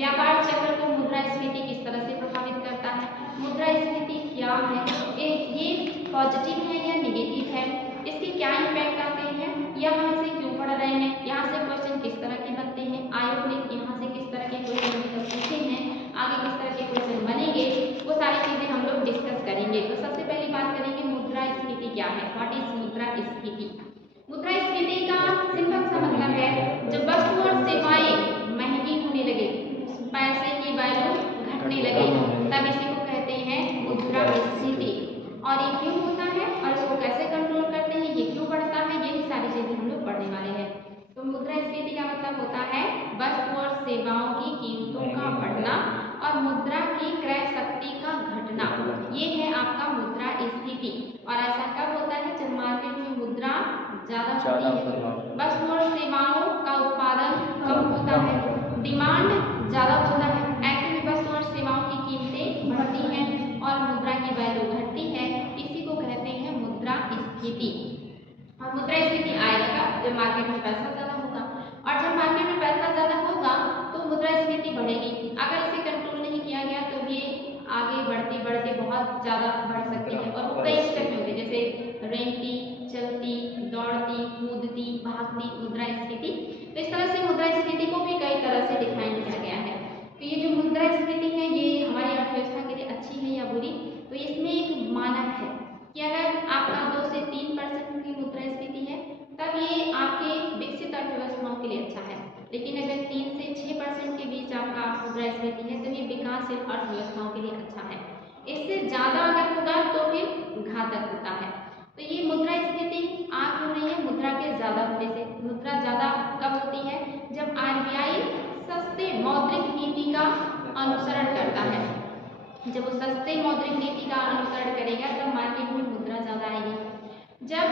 व्यापार चक्र को मुद्रास्फीति किस तरह से प्रभावित करता है, मुद्रास्फीति क्या है, ये पॉजिटिव है या नेगेटिव है, इसके क्या इम्पैक्ट आते हैं, या हम इसे क्यों पढ़ रहे हैं, यहाँ से क्वेश्चन किस तरह के बनते हैं, आयोग ने यहाँ से किस तरह के क्वेश्चन पूछे हैं, आगे किस तरह के क्वेश्चन बनेंगे, वो सारी चीजें हम लोग डिस्कस करेंगे। तो सबसे पहली बात करेंगे मुद्रास्फीति क्या है, व्हाट इज मुद्रास्फीति। मुद्रास्फीति का सिंपल सा मतलब है जब वस्तु और सेवाएं महंगी होने लगे, पैसे की वैल्यू घटने लगे, तब इसी को कहते हैं मुद्रास्फीति। और ये क्यों होता है और इसको कैसे कंट्रोल करते हैं, ये क्यों बढ़ता है, यही सारी चीजें हम लोग पढ़ने वाले हैं। तो मुद्रास्फीति का मतलब होता है वस्तु और सेवाओं की कीमतों का बढ़ना और मुद्रा की क्रय शक्ति का घटना, ये है आपका मुद्रास्फीति। और ऐसा कब होता है, जब मार्केट में मुद्रा ज्यादा होती है, वस्तु और सेवाओं का उत्पादन कम होता है, डिमांड ज्यादा होता है, ऐसे में वस्तु और सेवाओं की कीमतें बढ़ती हैं और मुद्रा की वैल्यू घटती है, इसी को कहते हैं मुद्रास्फीति। और मुद्रास्फीति आएगा जब मार्केट में पैसा ज्यादा होगा, और जब मार्केट में पैसा ज्यादा होगा तो मुद्रास्फीति बढ़ेगी। अगर इसे कंट्रोल नहीं किया गया तो ये आगे बढ़ते बढ़ते बहुत ज्यादा बढ़ सकती है, और वो कई स्टेप में होते हैं, जैसे रेंगती, चलती, दौड़ती, कूदती, भागती मुद्रास्फीति। तो इस तरह से मुद्रास्फीति को भी कई तरह से डिफाइन किया गया है। तो ये जो मुद्रास्फीति है ये हमारी अर्थव्यवस्था के लिए अच्छी है या बुरी, तो इसमें एक मानक है कि अगर आपका 2 से 3% की मुद्रास्फीति है तब ये आपके विकसित अर्थव्यवस्थाओं के लिए अच्छा है, लेकिन अगर 3 से 6% के बीच आपका मुद्रास्फीति है तो ये विकासशील अर्थव्यवस्थाओं के लिए अच्छा है। इससे ज्यादा अगर होगा तो फिर घातक होता है। तो ये मुद्रास्फीति आ क्यों रही है, मुद्रा के ज्यादा होने से। मुद्रा ज्यादा कब होती है, जब आरबीआई सस्ते मौद्रिक नीति का अनुसरण करता है। जब वो सस्ते मौद्रिक नीति का अनुसरण करेगा तब मार्केट में मुद्रा ज्यादा आएगी। जब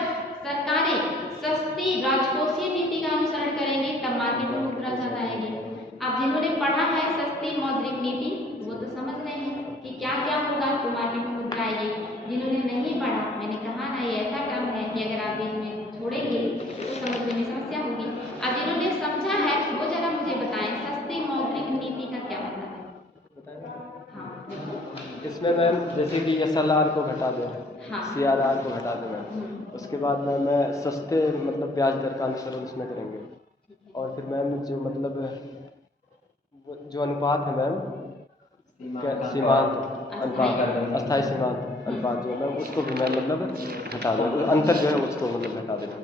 सरकारें सस्ती राजकोषीय नीति का अनुसरण करेंगी तब मार्केट में मुद्रा ज्यादा आएगी। अब जिन्होंने पढ़ा है सस्ती मौद्रिक नीति वो तो समझ रहे हैं कि क्या क्या होगा तो मार्केट में मुद्रा आएगी। जिन्होंने नहीं पढ़ा, मैंने कहा ना ये ऐसा काम है कि अगर आप बीच में छोड़ेंगे तो समझने में समस्या होगी। अब जिन्होंने समझा है वो जरा मुझे बताएं सस्ती मौद्रिक नीति का क्या मतलब है। हाँ इसमें मैम जैसे कि SLR को घटा दें, हाँ। CRR को घटा दें मैम, उसके बाद मैं सस्ते मतलब ब्याज दर का अनुसरण उसमें करेंगे। और फिर मैम जो मतलब जो अनुपात है मैम, सीमांत अनुपात, अस्थायी सीमांत अनुपात जो है मैम उसको भी मैं मतलब घटा दें, अंतर जो है उसको मतलब घटा देना,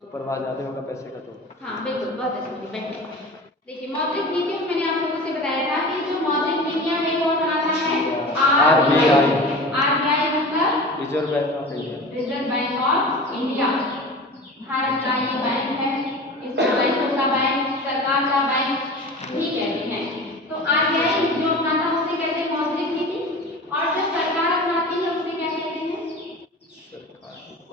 तो प्रवाह ज़्यादा होगा पैसे का। तो हाँ बिल्कुल, बहुत अच्छी बैठिए। देखिए मौद्रिक नीतियों में मैंने आप लोगों से बताया था कि जो मौद्रिक नीतियां हैं कौन बनाता है, आरबीआई। आरबीआई मतलब reserve bank of India, reserve bank of India. Bharat का ये बैंक है, इसको बैंकों का बैंक, सरकार का बैंक भी कहते हैं। तो आरबीआई जो अपनाता है उसे कहते हैं मौद्रिक नीति, और जो सरकार अपनाती है उसे क्या कहते हैं,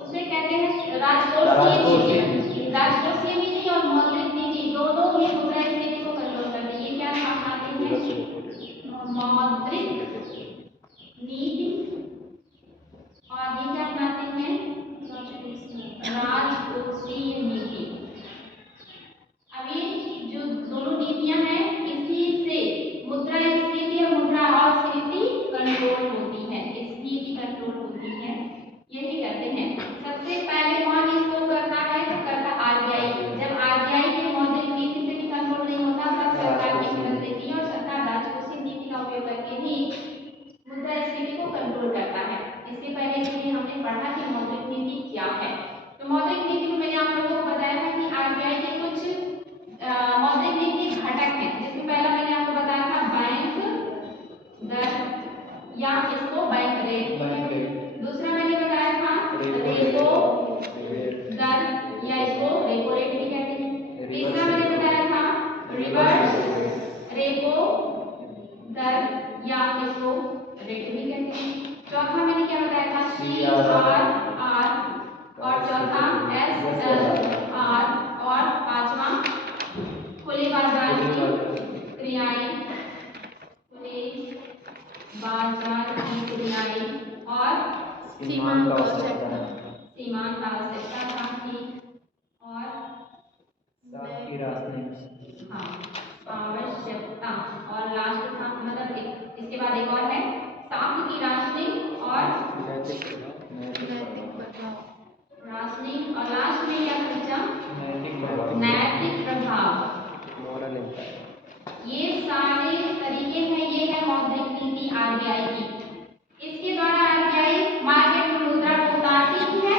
उसे कहते हैं राजकोषीय नीति। राजकोषीय नीति और मौद्रिक नीति दोनों ही मुद्रास्फीति को कंट्रोल करती है। ये क्या अपनाते हैं, मौद्रिक नीति, और ये क्या अपनाते हैं, राजकोषीय नीति। अब ये जो दोनों नीतियां हैं इसी से मुद्रास्फीति और मुद्रास्फीति कंट्रोल होती है, स्फीति कंट्रोल होती है, यही करते हैं। सबसे पहले कौन इसको करता है, तो करता आरबीआई। जब आरबीआई की मौद्रिक नीति से भी कंट्रोल नहीं होता तब सरकार की मदद लेती है, और सरकार राजकोषीय नीति का उपयोग करके ही मुद्रास्फीति को कंट्रोल करता है। इससे पहले इसलिए हमने पढ़ा कि मौद्रिक नीति क्या है। तो मौद्रिक नीति में मैंने आप लोगों को बताया था कि आरबीआई के कुछ मौद्रिक नीति घटक हैं, जिसमें पहला मैंने आपको बताया था बैंक दर या इसको बैंक रेट। दूसरा मैंने बताया था रेपो दर या इसको रेपो रेट भी कहते हैं। तीसरा मैंने बताया था रिवर्स रेपो दर या इसको रेट भी कहते हैं। चौथा मैंने क्या बताया था, CRR, और चौथा SLR, और पांचवा खुले बाजार की क्रियाएं, खुले बाजार की क्रियाएं, और सीमांत आवश्यकता था की, और हाँ आवश्यकता। और लास्ट था मतलब इसके बाद एक और है साख की राशनिंग और राशनिंग, और लास्ट में क्या बचा? नैतिक प्रभाव। Moral impact. ये सारे तरीके हैं, ये है मौद्रिक नीति आरबीआई की। इसके द्वारा आरबीआई मार्केट में मुद्रा को उतारती भी है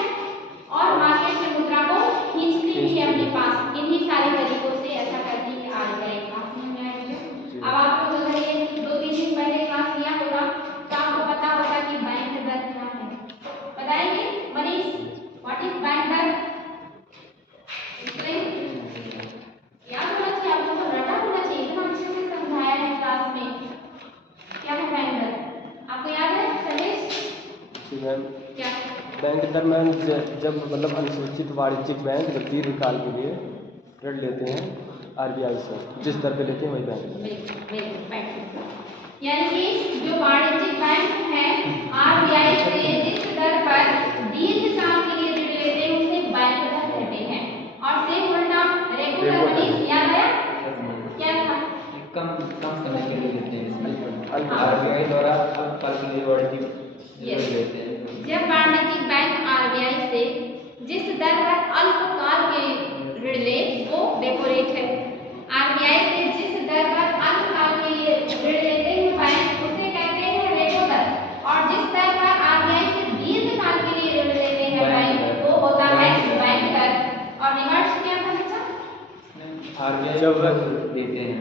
और मार्केट से मुद्रा को खींचती भी है अपने पास। इन्हीं सारे तरीकों से ऐसा करती है आरबीआई। क्लास में आया मुझे। अब आप लोग अगर ये 2-3 दिन पहले क्लास लिया होगा तो आपको पता होगा कि बैंक दर क्या है। बताएंगे मनीष, व्हाट इज बैंक दर? याद होना चाहिए आप लोगों को, रटा होना चाहिए, इतना अच्छे से समझाया है क्लास में। क्या है बैंक दर? आपको याद है सलेश? जी मैम। क्या? बैंक दर मैम जब मतलब अनुसूचित वाणिज्यिक बैंक जब दीर्घकाल के लिए ऋण लेते हैं आरबीआई से, जिस दर पे लेते हैं वही बैंक। यानी कि जो वाणिज्यिक बैंक है आरबीआई से जिस दर पर दीर्घकाल के लिए ऋण लेते हैं उसे बैंक दर कहते हैं। और सेम उल्टा रेपो दर मनीष याद है क्या था? कम समय के लिए लेते हैं, हाँ। आरबीआई द्वारा अल्पकाल के लिए ऋण लेते हैं। जब वाणिज्यिक बैंक आरबीआई से जिस दर पर अल्पकाल के ऋण ले वो रेपो रेट है। आरबीआई से जिस दर पर अल्पकाल के लिए ऋण लेते हैं बैंक उसे कहते हैं रेपो दर। और जिस दर पर आरबीआई से दीर्घकाल के लिए ऋण लेते हैं बैंक वो होता है बैंक दर। और रिवर्स क्या था बच्चा? आरबीआई जब देते हैं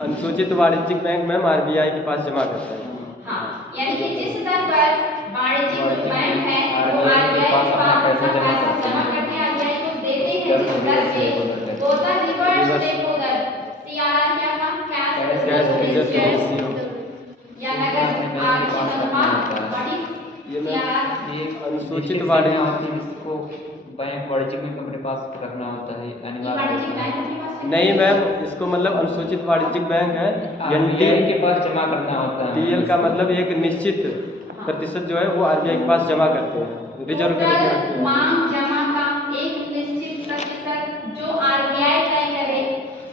अनुसूचित वाणिज्यिक बैंक मैम आरबीआई के पास जमा करता है। हाँ, यानी कि जिस दर पर वाणिज्यिक बैंक है वो आरबीआई के पास अपना पैसा जमा करके आरबीआई को देते हैं जिस दर पे वो दर रिवर्स रेपो दर। सीआरआर क्या था? कैश या नकद आरक्षित अनुपात। व्हाट इज ये सीआरआर? ये अनुसूचित वाणिज्यिक को बैंक वाणिज्यिक बैंक अपने पास रखना होता है वाणिज्यिक बैंक अपने पास नहीं मैम, इसको मतलब अनुसूचित वाणिज्यिक बैंक है आरबीआई के पास जमा करना होता है। डीएल का मतलब एक निश्चित प्रतिशत जो है वो आरबीआई के पास जमा करते हैं, रिजर्व करके रखते हैं। मांग जमा का एक निश्चित प्रतिशत जो आरबीआई तय करे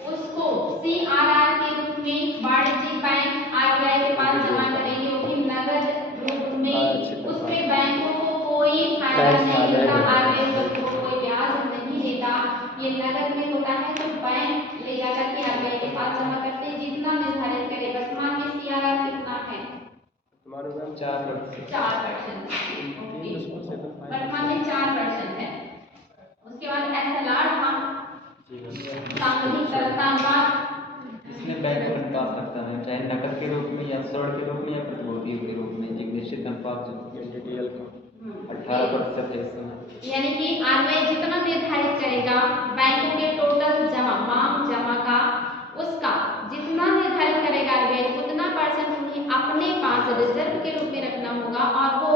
उसको सीआरआर के रूप में वाणिज्यिक बैंक आरबीआई के पास जमा करेंगे, वो भी नगद रूप में। उसमें बैंकों को कोई फायदा नहीं मिलता, आरबीआई को कोई ब्याज नहीं देता। ये नगद में होता है तो बैंक ले जाकर के आरबीआई के पास जमा करते हैं जितना निर्धारित करे। वर्तमान में सीआरआर कितना है? तुम्हारे मैम 4%। वर्तमान में 4% है। उसके बाद एसएलआर था सामूहिक तरलता अनुपात। इसमें बैंक अपने पास रखता है चाहे नकद के रूप में या ऋण के रूप में या प्रतिभूति के रूप में एक निश्चित अनुपात डीएल का 18% है इस समय। यानी कि आरबीआई जितना निर्धारित करेगा बैंकों के टोटल जमा मांग जमा का उसका जितना निर्धारित करेगा आरबीआई उतना परसेंट उन्हें अपने पास रिजर्व के रूप में रखना होगा। और वो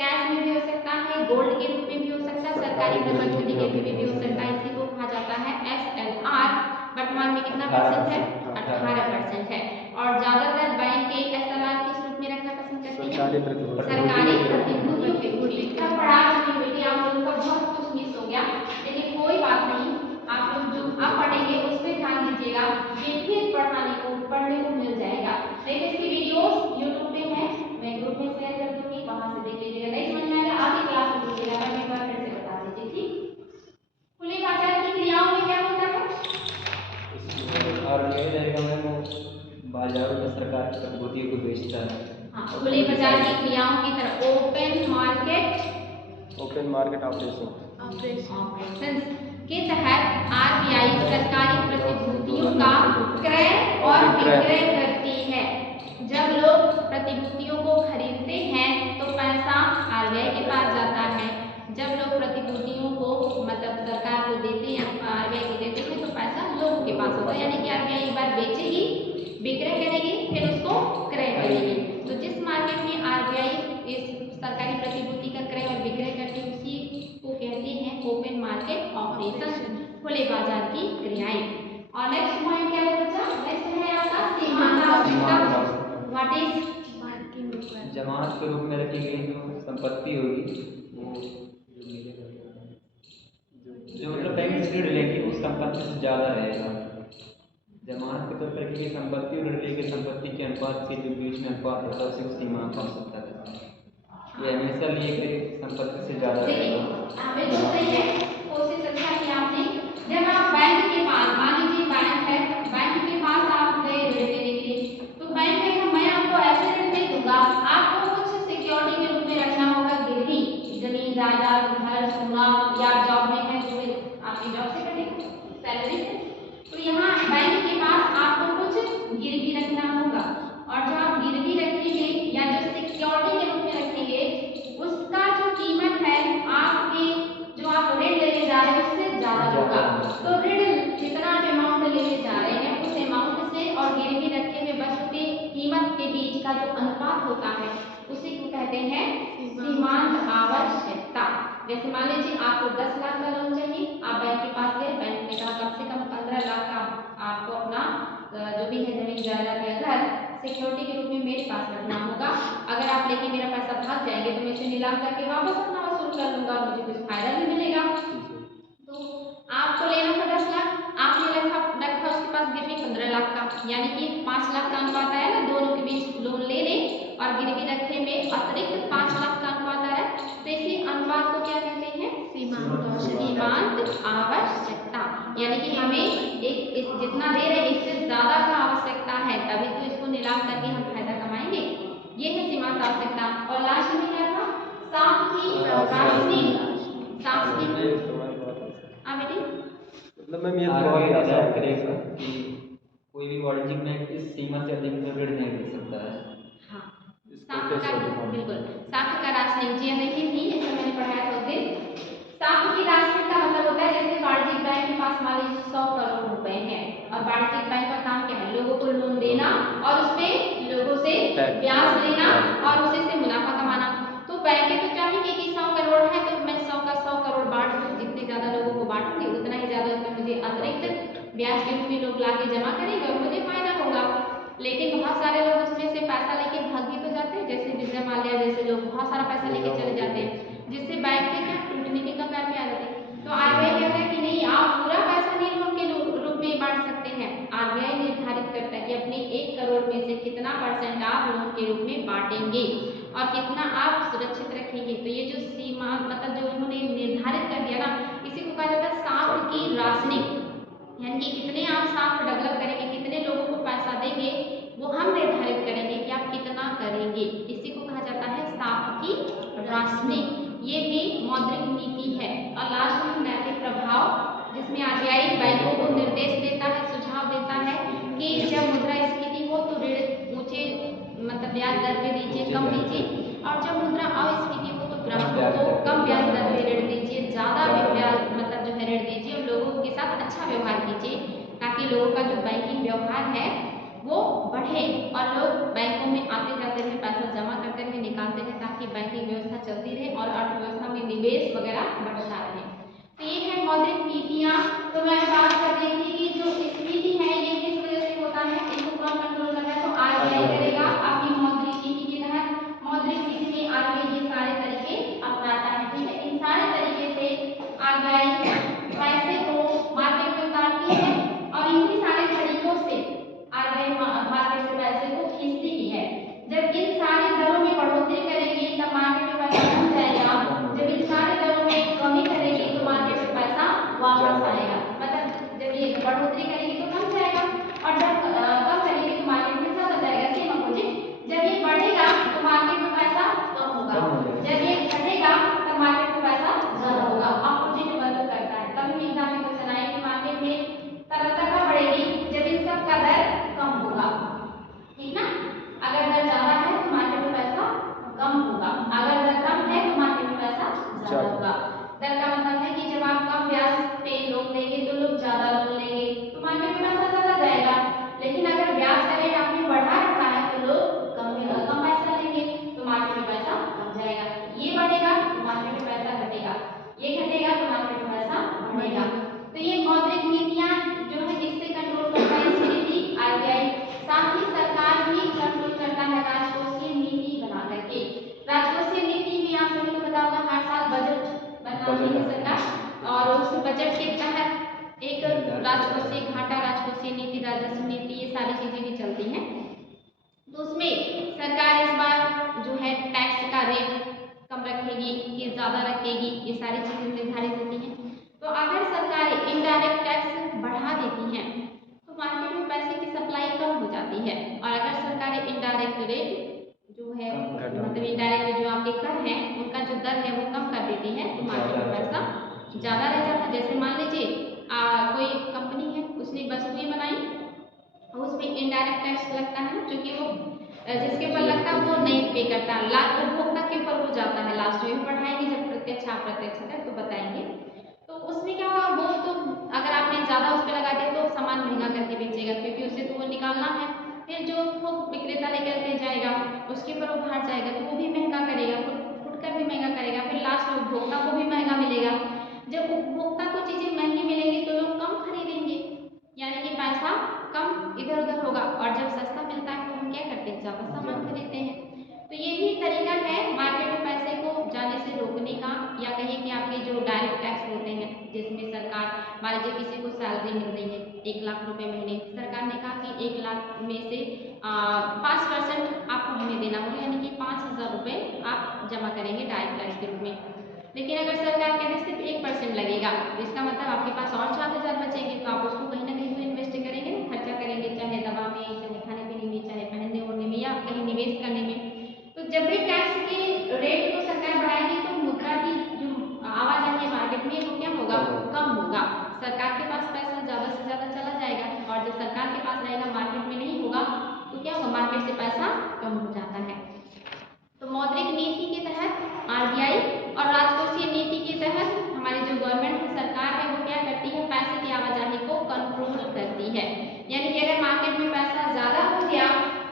कैश में भी हो सकता है, गोल्ड के रूप में भी हो सकता है, सरकारी पेपर के रूप में भी हो सकता है। इसी को कहा जाता है एसएलआर। वर्तमान में कितना परसेंट है? 18% है। और ज्यादातर बैंक के एसएलआर किस रूप में रखना पसंद करते हैं? सरकारी प्रतिभूतियों के रूप में। इतना पढ़ा नहीं बेटी, आप लोगों का बहुत कुछ मिस हो गया, लेकिन कोई बात नहीं। आप लोग जो अब पढ़ेंगे उस पर ध्यान दीजिएगा, ये फिर पढ़ने को मिल जाएगा। देखिए इसकी वीडियोस यूट्यूब पे है, मैं ग्रुप में शेयर कर दूंगी, वहां से देख लीजिएगा। नहीं समझ में आएगा आगे क्लास में लीजिएगा, मैं एक बार फिर से बता दीजिए ठीक। खुले बाजार की क्रियाओं में क्या होता है? आरबीआई रहेगा मैम वो बाजारों में सरकार की प्रतिभूतियों को बेचता है। हाँ, खुले बाजार की क्रियाओं की तरह ओपन मार्केट ऑपरेशंस के तहत आरबीआई सरकारी प्रतिभूतियों का क्रय और विक्रय करती है। जब लोग प्रतिभूतियों को खरीदते हैं तो पैसा आरबीआई के पास जाता है। जब लोग प्रतिभूतियों को मतलब सरकार को देते हैं, आरबीआई को देते हैं तो पैसा लोगों के पास होगा। यानी कि आरबीआई एक बार बेचेगी, विक्रय करेगी, फिर उसको क्रय करेगी। तो जिस मार्केट में आरबीआई इस सरकारी प्रतिभूति का क्रय और विक्रय करती है उसी को कहते हैं ओपन मार्केट ऑपरेशन, खुले बाजार की क्रियाएं। और नेक्स्ट पॉइंट क्या है बच्चा? नेक्स्ट है आपका सीमांत आवश्यकता। व्हाट इज जमानत के रूप में रखी गई जो संपत्ति होगी वो जो मतलब बैंक से ऋण लेंगे उस संपत्ति से ज़्यादा रहेगा। जमानत के तौर पर रखी गई संपत्ति और ऋण ली गई संपत्ति के अनुपात के जो बीच में अनुपात होता है उसी को सीमांत आवश्यकता कहते हैं। ये हमेशा लिए गई संपत्ति से ज़्यादा रहेगा। बिल्कुल सही है, कोशिश अच्छा किया आपने। जब आप बैंक के पास, मान लीजिए बैंक है, बैंक के पास आप गए ऋण लेने के लिए, तो बैंक कहेगा मैं आपको ऐसे ऋण नहीं दूंगा, आपको कुछ सिक्योरिटी के रूप में रखना होगा, गिरवी, जमीन जायदाद, घर, सोना, या जॉब में है जो आपकी जॉब से कटेगी, सैलरी से, तो यहाँ बैंक के पास आपको कुछ गिरवी रखना होगा, और जो आप गिरवी रखेंगे या जो सिक्योरिटी के रूप में रखेंगे उसका जो कीमत है आपके जो आप ऋण लेने जा रहे हैं उससे ज्यादा होगा। तो ऋण जितना आप अमाउंट लेने जा रहे हैं उस अमाउंट से और गिरवी रखे हुए वस्तु की कीमत के बीच का जो अनुपात होता है उसी को कहते हैं सीमांत आवश्यकता। जैसे मान लीजिए आपको 10 लाख का लोन चाहिए, आप बैंक के पास गए, बैंक ने कहा कम से कम 15 लाख का आपको अपना जो भी है जमीन जायदाद या घर सिक्योरिटी के रूप में मेरे पास रखना होगा, अगर आप लेके मेरा पैसा भाग जाएंगे तो मैं इसे नीलाम करके वापस अपना वसूल कर लूंगा और मुझे कुछ फायदा भी मिलेगा। तो आपको लेना था 10 लाख, आपने रखा उसके पास गिरवी 15 लाख का, यानी कि 5 लाख का अनुपात आया ना, दोनों के बीच लोन लेने और गिरवी रखे में अतिरिक्त 5 लाख का अनुपात आ रहा है, तो इसी अनुपात को क्या कहते हैं? सीमांत आवश्यकता। यानी कि हमें एक जितना दे रहे हैं इससे ज्यादा का आवश्यकता है, तभी तो इसको नीलाम करके हम फायदा कमाएंगे। ये है सीमांत आवश्यकता। और लास्ट में क्या था? सांप की राशनिंग। सांप की बेटी मतलब मैम ये तो आरबीआई बहुत निर्धारित आसान करेगा है। कि कोई भी वाणिज्यिक बैंक इस सीमा से अधिक में ऋण नहीं दे सकता है। हाँ, इसको सांप कैसे का होगा? बिल्कुल सांप का राशनिंग जी देखिए थी, ऐसा मैंने पढ़ाया था उस दिन। सांप की राशनिंग का मतलब होता है जैसे वाणिज्यिक बैंक के पास मान लीजिए 100 करोड़ रुपए हैं और वाणिज्यिक बैंक का काम क्या है? लोगों को लोन देना और उसमें लोगों से ब्याज लेना और उसी से मुनाफा कमाना। तो बैंक तो चाहेंगे कि 100 करोड़ है तो मैं 100 का 100 करोड़ बांट दूं, जितने ज्यादा लोगों को बांटूंगी उतना ही ज्यादा उसमें मुझे अतिरिक्त ब्याज के रूप में लोग लाके जमा करेंगे और मुझे फायदा होगा। लेकिन बहुत सारे लोग उसमें से पैसा लेके भाग भी तो जाते हैं, जैसे विजय माल्या जैसे लोग बहुत सारा पैसा लेके चले जाते हैं, जिससे बैंक के क्या टूटने के कगार पे आ जाते हैं। तो आरबीआई कहता है कि नहीं, आप पूरा पैसा नहीं लोन के रूप में बांट सकते हैं। आरबीआई निर्धारित करता है कि अपने 1 करोड़ में से कितना % आप लोन के रूप में बांटेंगे और कितना आप सुरक्षित रखेंगे। तो ये जो सीमा मतलब जो इन्होंने निर्धारित कर दिया ना, इसी को कहा जाता है सांप की राशनिंग। यानी कि कितने आप सांप डेवलप करेंगे, कितने लोगों को पैसा देंगे, वो हम निर्धारित करेंगे कि आप कितना करेंगे। इसी को कहा जाता है सांप की राशनिंग। ये भी मौद्रिक नीति है। और लास्ट में नैतिक प्रभाव, जिसमें आरबीआई बैंकों को निर्देश देता है, सुझाव देता है कि जब मुद्रास्फीति हो तो ऋण ऊंचे मतलब ब्याज दर पे दीजिए, कम दीजिए, और जब मुद्रा अस्फीति हो तो ग्राहकों को कम ब्याज दर पे ऋण दीजिए, ज्यादा ब्याज मतलब जो है ऋण दीजिए और लोगों के साथ अच्छा व्यवहार कीजिए, ताकि लोगों का जो बैंकिंग व्यवहार है वो बढ़े और लोग बैंकों में आते जाते रहे, पैसा जमा करते रहे, निकालते रहे, ताकि बैंकिंग व्यवस्था चलती रहे और अर्थव्यवस्था में निवेश वगैरह बढ़ता रहे। तो ये है मौद्रिक नीतियाँ। तो मैं बात कर रही थी कि जो स्फीति है ये किस वजह से होता है, इसको कौन कंट्रोल कर रहा है? तो आरबीआई करेगा अपनी मौद्रिक नीति के तहत। मौद्रिक नीति में आरबीआई ये सारे तरीके अपनाता है, ठीक है। इन सारे तरीके से आरबीआई पैसे को मार्केट में उतारती है और इन्हीं सारे तरीकों से आरबीआई मार्केट से पैसे को खींचती भी है। जब इन सारे दरों में बढ़ोतरी करेगी तब मार्केट में पैसा बन जाएगा, जब इन सारे दरों में कमी करेगी तो मार्केट में पैसा वापस आएगा। मतलब जब ये बढ़ोतरी ज़्यादा रखेगी, ये सारी चीज़ें निर्धारित होती हैं। तो अगर सरकारें इनडायरेक्ट टैक्स बढ़ा देती हैं तो मार्केट में पैसे की सप्लाई कम हो जाती है, और अगर सरकारें इनडायरेक्ट रेट जो है मतलब इनडायरेक्ट जो आपके कर हैं उनका जो दर है वो कम कर देती है तो मार्केट में पैसा ज़्यादा रह जाता है। जैसे मान लीजिए कोई कंपनी है, उसने वस्तुएं बनाई और उस पर इनडायरेक्ट टैक्स लगता है, जो कि वो जिसके ऊपर लगता है वो नहीं पे करता, उपभोक्ता के ऊपर वो जाता है। लास्ट में भी पढ़ाएंगे जब प्रत्यक्ष अप्रत्यक्ष कर तो बताएंगे। तो उसमें क्या होगा, वो तो अगर आपने ज़्यादा उस पर लगा दिया तो सामान महंगा करके बेचेगा, क्योंकि उसे तो वो निकालना है। फिर जो थोक विक्रेता लेकर के जाएगा उसके ऊपर वो भार जाएगा तो वो भी महंगा करेगा, फुटकर भी महंगा करेगा, फिर लास्ट में उपभोक्ता को भी महंगा मिलेगा। जब उपभोक्ता को चीज़ें महंगी मिलेंगी तो लोग कम खरीदेंगे, यानी कि पैसा कम इधर उधर होगा, और जब सस्ता मिलता है तो हम क्या करते हैं, ज़्यादा सामान खरीदते हैं। तो ये भी तरीका है मार्केट में पैसे को जाने से रोकने का, या कहिए कि आपके जो डायरेक्ट टैक्स होते हैं जिसमें सरकार, मान लीजिए किसी को सैलरी मिल रही है 1 लाख रुपए महीने, सरकार ने कहा कि 1 लाख में से 5% आपको हमें देना होगा, यानी कि 5,000 रुपये आप जमा करेंगे डायरेक्ट टैक्स के रूप में। लेकिन अगर सरकार कहते हैं सिर्फ 1% लगेगा तो इसका मतलब आपके पास और 4,000 बचेंगे, तो आप उसको कहीं ना कहीं तो इन्वेस्ट करेंगे, खर्चा करेंगे, चाहे दवा में, चाहे खाने पीने में, चाहे पहनने ओढ़ने में, या कहीं निवेश करने में। तो जब भी टैक्स के रेट को सरकार बढ़ाएगी तो मुद्रा की जो आवाजाही है मार्केट में वो क्या होगा, कम होगा। सरकार के पास पैसा ज़्यादा से ज़्यादा चला जाएगा, और जब सरकार के पास रहेगा मार्केट में नहीं होगा तो क्या होगा, मार्केट से पैसा कम हो जाता है। तो मौद्रिक नीति के तहत आरबीआई और राजकोषीय नीति के तहत हमारी जो गवर्नमेंट सरकार है वो क्या करती है, पैसे की आवाजाही को कंट्रोल करती है। यानी कि अगर मार्केट में पैसा ज़्यादा हो गया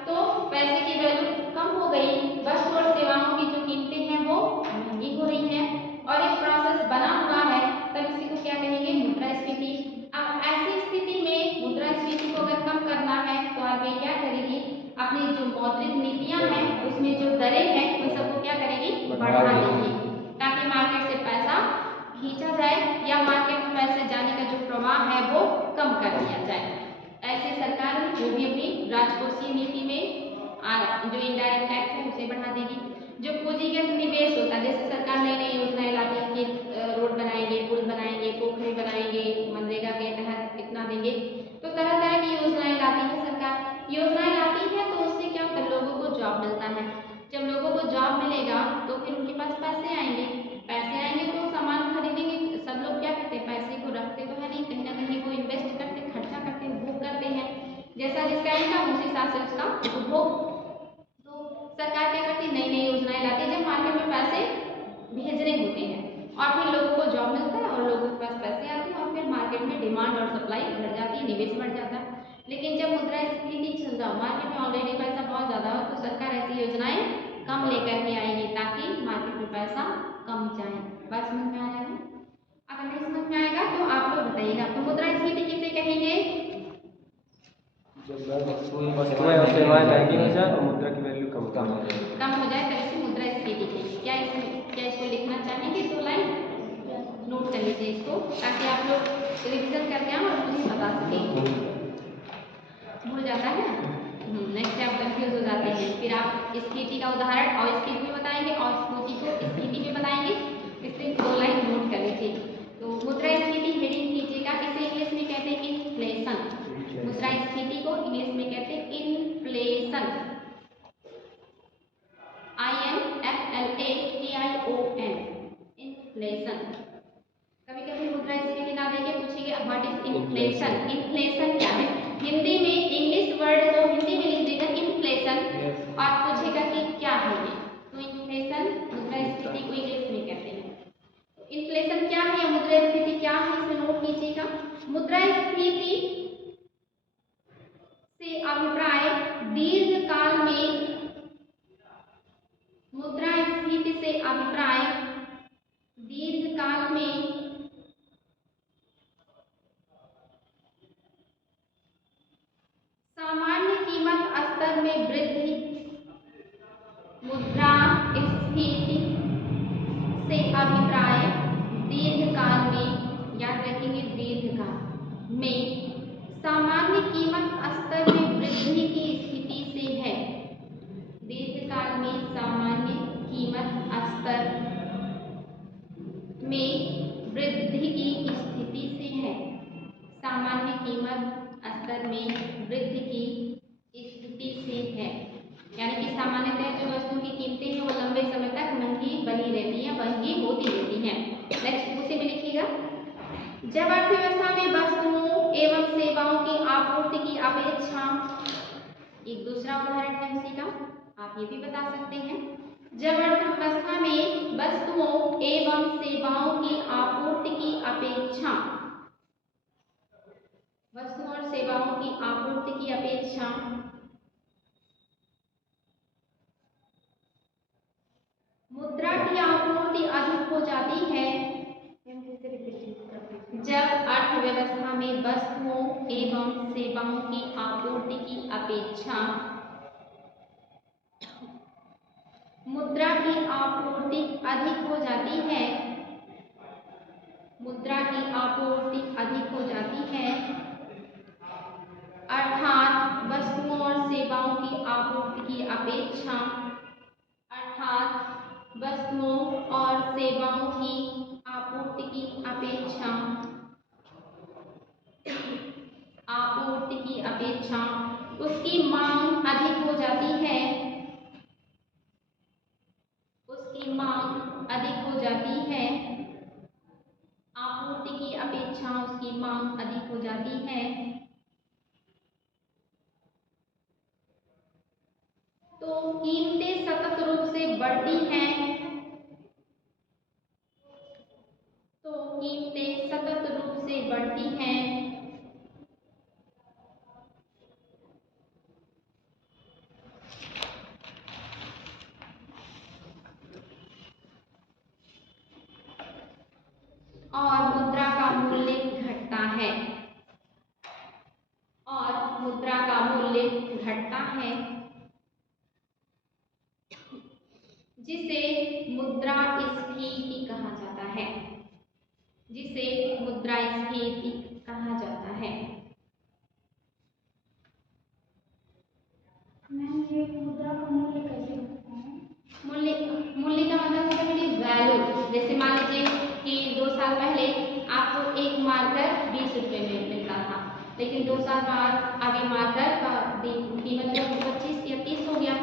तो पैसे की वैल्यू कम हो गई, वस्तु और सेवाओं की जो कीमतें हैं वो महंगी हो रही हैं, और एक प्रोसेस बना हुआ है, तब इसी को क्या कहेंगे, मुद्रास्फीति। अब ऐसी स्थिति में मुद्रास्फीति को अगर कम करना है तो आरबीआई क्या करेगी, अपनी जो मौद्रिक नीतियां हैं उसमें जो दरें हैं उन सबको क्या करेगी, बढ़ा देगी, ताकि मार्केट से पैसा खींचा जाए या मार्केट में पैसे जाने का जो प्रवाह है वो कम कर दिया जाए। ऐसे सरकार वो भी अपनी राजकोषीय नीति में जो इनडायरेक्ट टैक्स है उसे बढ़ा देगी। जो पूंजीगत निवेश होता है, जैसे सरकार नई नई योजनाएं लाती है कि रोड बनाएंगे, पुल बनाएंगे, पोखरे बनाएंगे, मनरेगा के तहत इतना देंगे, तो तरह तरह की योजनाएं लाती है सरकार। योजनाएं लाती है तो उससे क्या होता है, लोगों को जॉब मिलता है। जब लोगों को जॉब मिलेगा तो फिर उनके पास पैसे आएंगे, पैसे आएंगे तो सामान खरीदेंगे। सब लोग क्या करते हैं, पैसे को रखते तो है नहीं, कहीं ना कहीं वो इन्वेस्ट करते, खर्चा करते, उपभोग करते हैं। जैसा जिसका इनकम उस हिसाब से उसका उपभोग। तो सरकार क्या करती है, नई नई योजनाएं लाती है जब मार्केट में पैसे भेजने होते हैं, और फिर लोगों को जॉब मिलता है और लोगों के पास पैसे आते हैं, और फिर मार्केट में डिमांड और सप्लाई बढ़ जाती है, निवेश बढ़ जाता है। लेकिन जब मुद्रास्फीति चल रहा हो, मार्केट में ऑलरेडी पैसा बहुत ज़्यादा हो, तो सरकार ऐसी योजनाएं कम लेकर के आएगी ताकि मार्केट में पैसा कम जाए। बात समझ में आ रहा है? अगर नहीं समझ में आएगा तो आप लोग बताइएगा। तो मुद्रास्फीति किसे कहेंगे? जब वस्तुएं और सेवाएं महंगी हो जाए और मुद्रा की वैल्यू कम हो जाए तब इसे मुद्रास्फीति कहेंगे। क्या इसको लिखना चाहेंगे? 2 लाइन नोट कर लीजिए इसको, ताकि आप लोग रिविजन करके आए और मुझे बता सकें। भूल जाता है नेक्स्ट आप कंफ्यूज हो जाते हैं, फिर आप स्थिति का उदाहरण और स्थिति में बताएंगे और स्थिति को स्थिति में बताएंगे, इसलिए 2 लाइन नोट कर लीजिए। तो मुद्रास्फीति हेडिंग कीजिएगा, इसे इंग्लिश में कहते हैं इन्फ्लेशन। मुद्रास्फीति को इंग्लिश में कहते हैं इन्फ्लेशन, INFLATION, इन्फ्लेशन। कभी कभी मुद्रास्फीति ना देके पूछिए व्हाट इज इन्फ्लेशन। इन्फ्लेशन क्या है? हिंदी में इंग्लिश वर्ड को हिंदी में लिख देगा इन्फ्लेशन, और पूछेगा कि क्या है ये, तो इन्फ्लेशन मुद्रास्फीति को इंग्लिश में कहते हैं। इन्फ्लेशन क्या है या मुद्रास्फीति क्या है, इसे नोट कीजिएगा। मुद्रास्फीति से अभिप्राय दीर्घकाल में, मुद्रास्फीति से अभिप्राय दीर्घकाल में सामान्य कीमत स्तर में वृद्धि, मुद्रास्फीति से अभिप्राय दीर्घकाल में, याद रखेंगे दीर्घकाल में सामान्य कीमत स्तर में वृद्धि की स्थिति से है। दीर्घकाल में सामान्य कीमत स्तर कीमत स्तर में वृद्धि की स्थिति से है। यानी कि सामान्यतः जो वस्तुओं की कीमतें हैं वो लंबे समय तक महंगी बनी रहती हैं, महंगी होती रहती हैं। नेक्स्ट उसे भी लिखिएगा। जब अर्थव्यवस्था में वस्तुओं एवं सेवाओं की आपूर्ति की अपेक्षा, एक दूसरा उदाहरण है उसी का, आप ये भी बता सकते हैं। जब अर्थव्यवस्था में वस्तुओं एवं सेवाओं की आपूर्ति की अपेक्षा, वस्तुओं और सेवाओं की आपूर्ति की अपेक्षा मुद्रा की आपूर्ति अधिक हो जाती है। जब अर्थव्यवस्था में वस्तुओं एवं सेवाओं की आपूर्ति की अपेक्षा मुद्रा की आपूर्ति अधिक हो जाती है, मुद्रा की आपूर्ति अधिक हो जाती है, अर्थात वस्तुओं और सेवाओं की आपूर्ति की अपेक्षा, अर्थात वस्तुओं और सेवाओं की आपूर्ति की अपेक्षा, आपूर्ति की अपेक्षा उसकी मांग अधिक हो जाती है, उसकी मांग अधिक हो जाती है, आपूर्ति की अपेक्षा उसकी मांग अधिक हो जाती है। तो कीमतें सतत रूप से बढ़ती हैं, तो कीमतें सतत रूप से बढ़ती हैं, और मुद्रा का मूल्य घटता है, और मुद्रा का मूल्य घटता है, जिसे मुद्रास्फीति कहा जाता है, जिसे मुद्रास्फीति कहा जाता है। मैम ये मुद्रा का मूल्य कैसे होता है? मूल्य मूल्य का मतलब होता है वैल्यू। जैसे मान लीजिए कि 2 साल पहले आपको एक मार्कर 20 रुपये में मिलता था, लेकिन 2 साल बाद अभी मार्कर का कीमत जो 25 या 30 हो गया।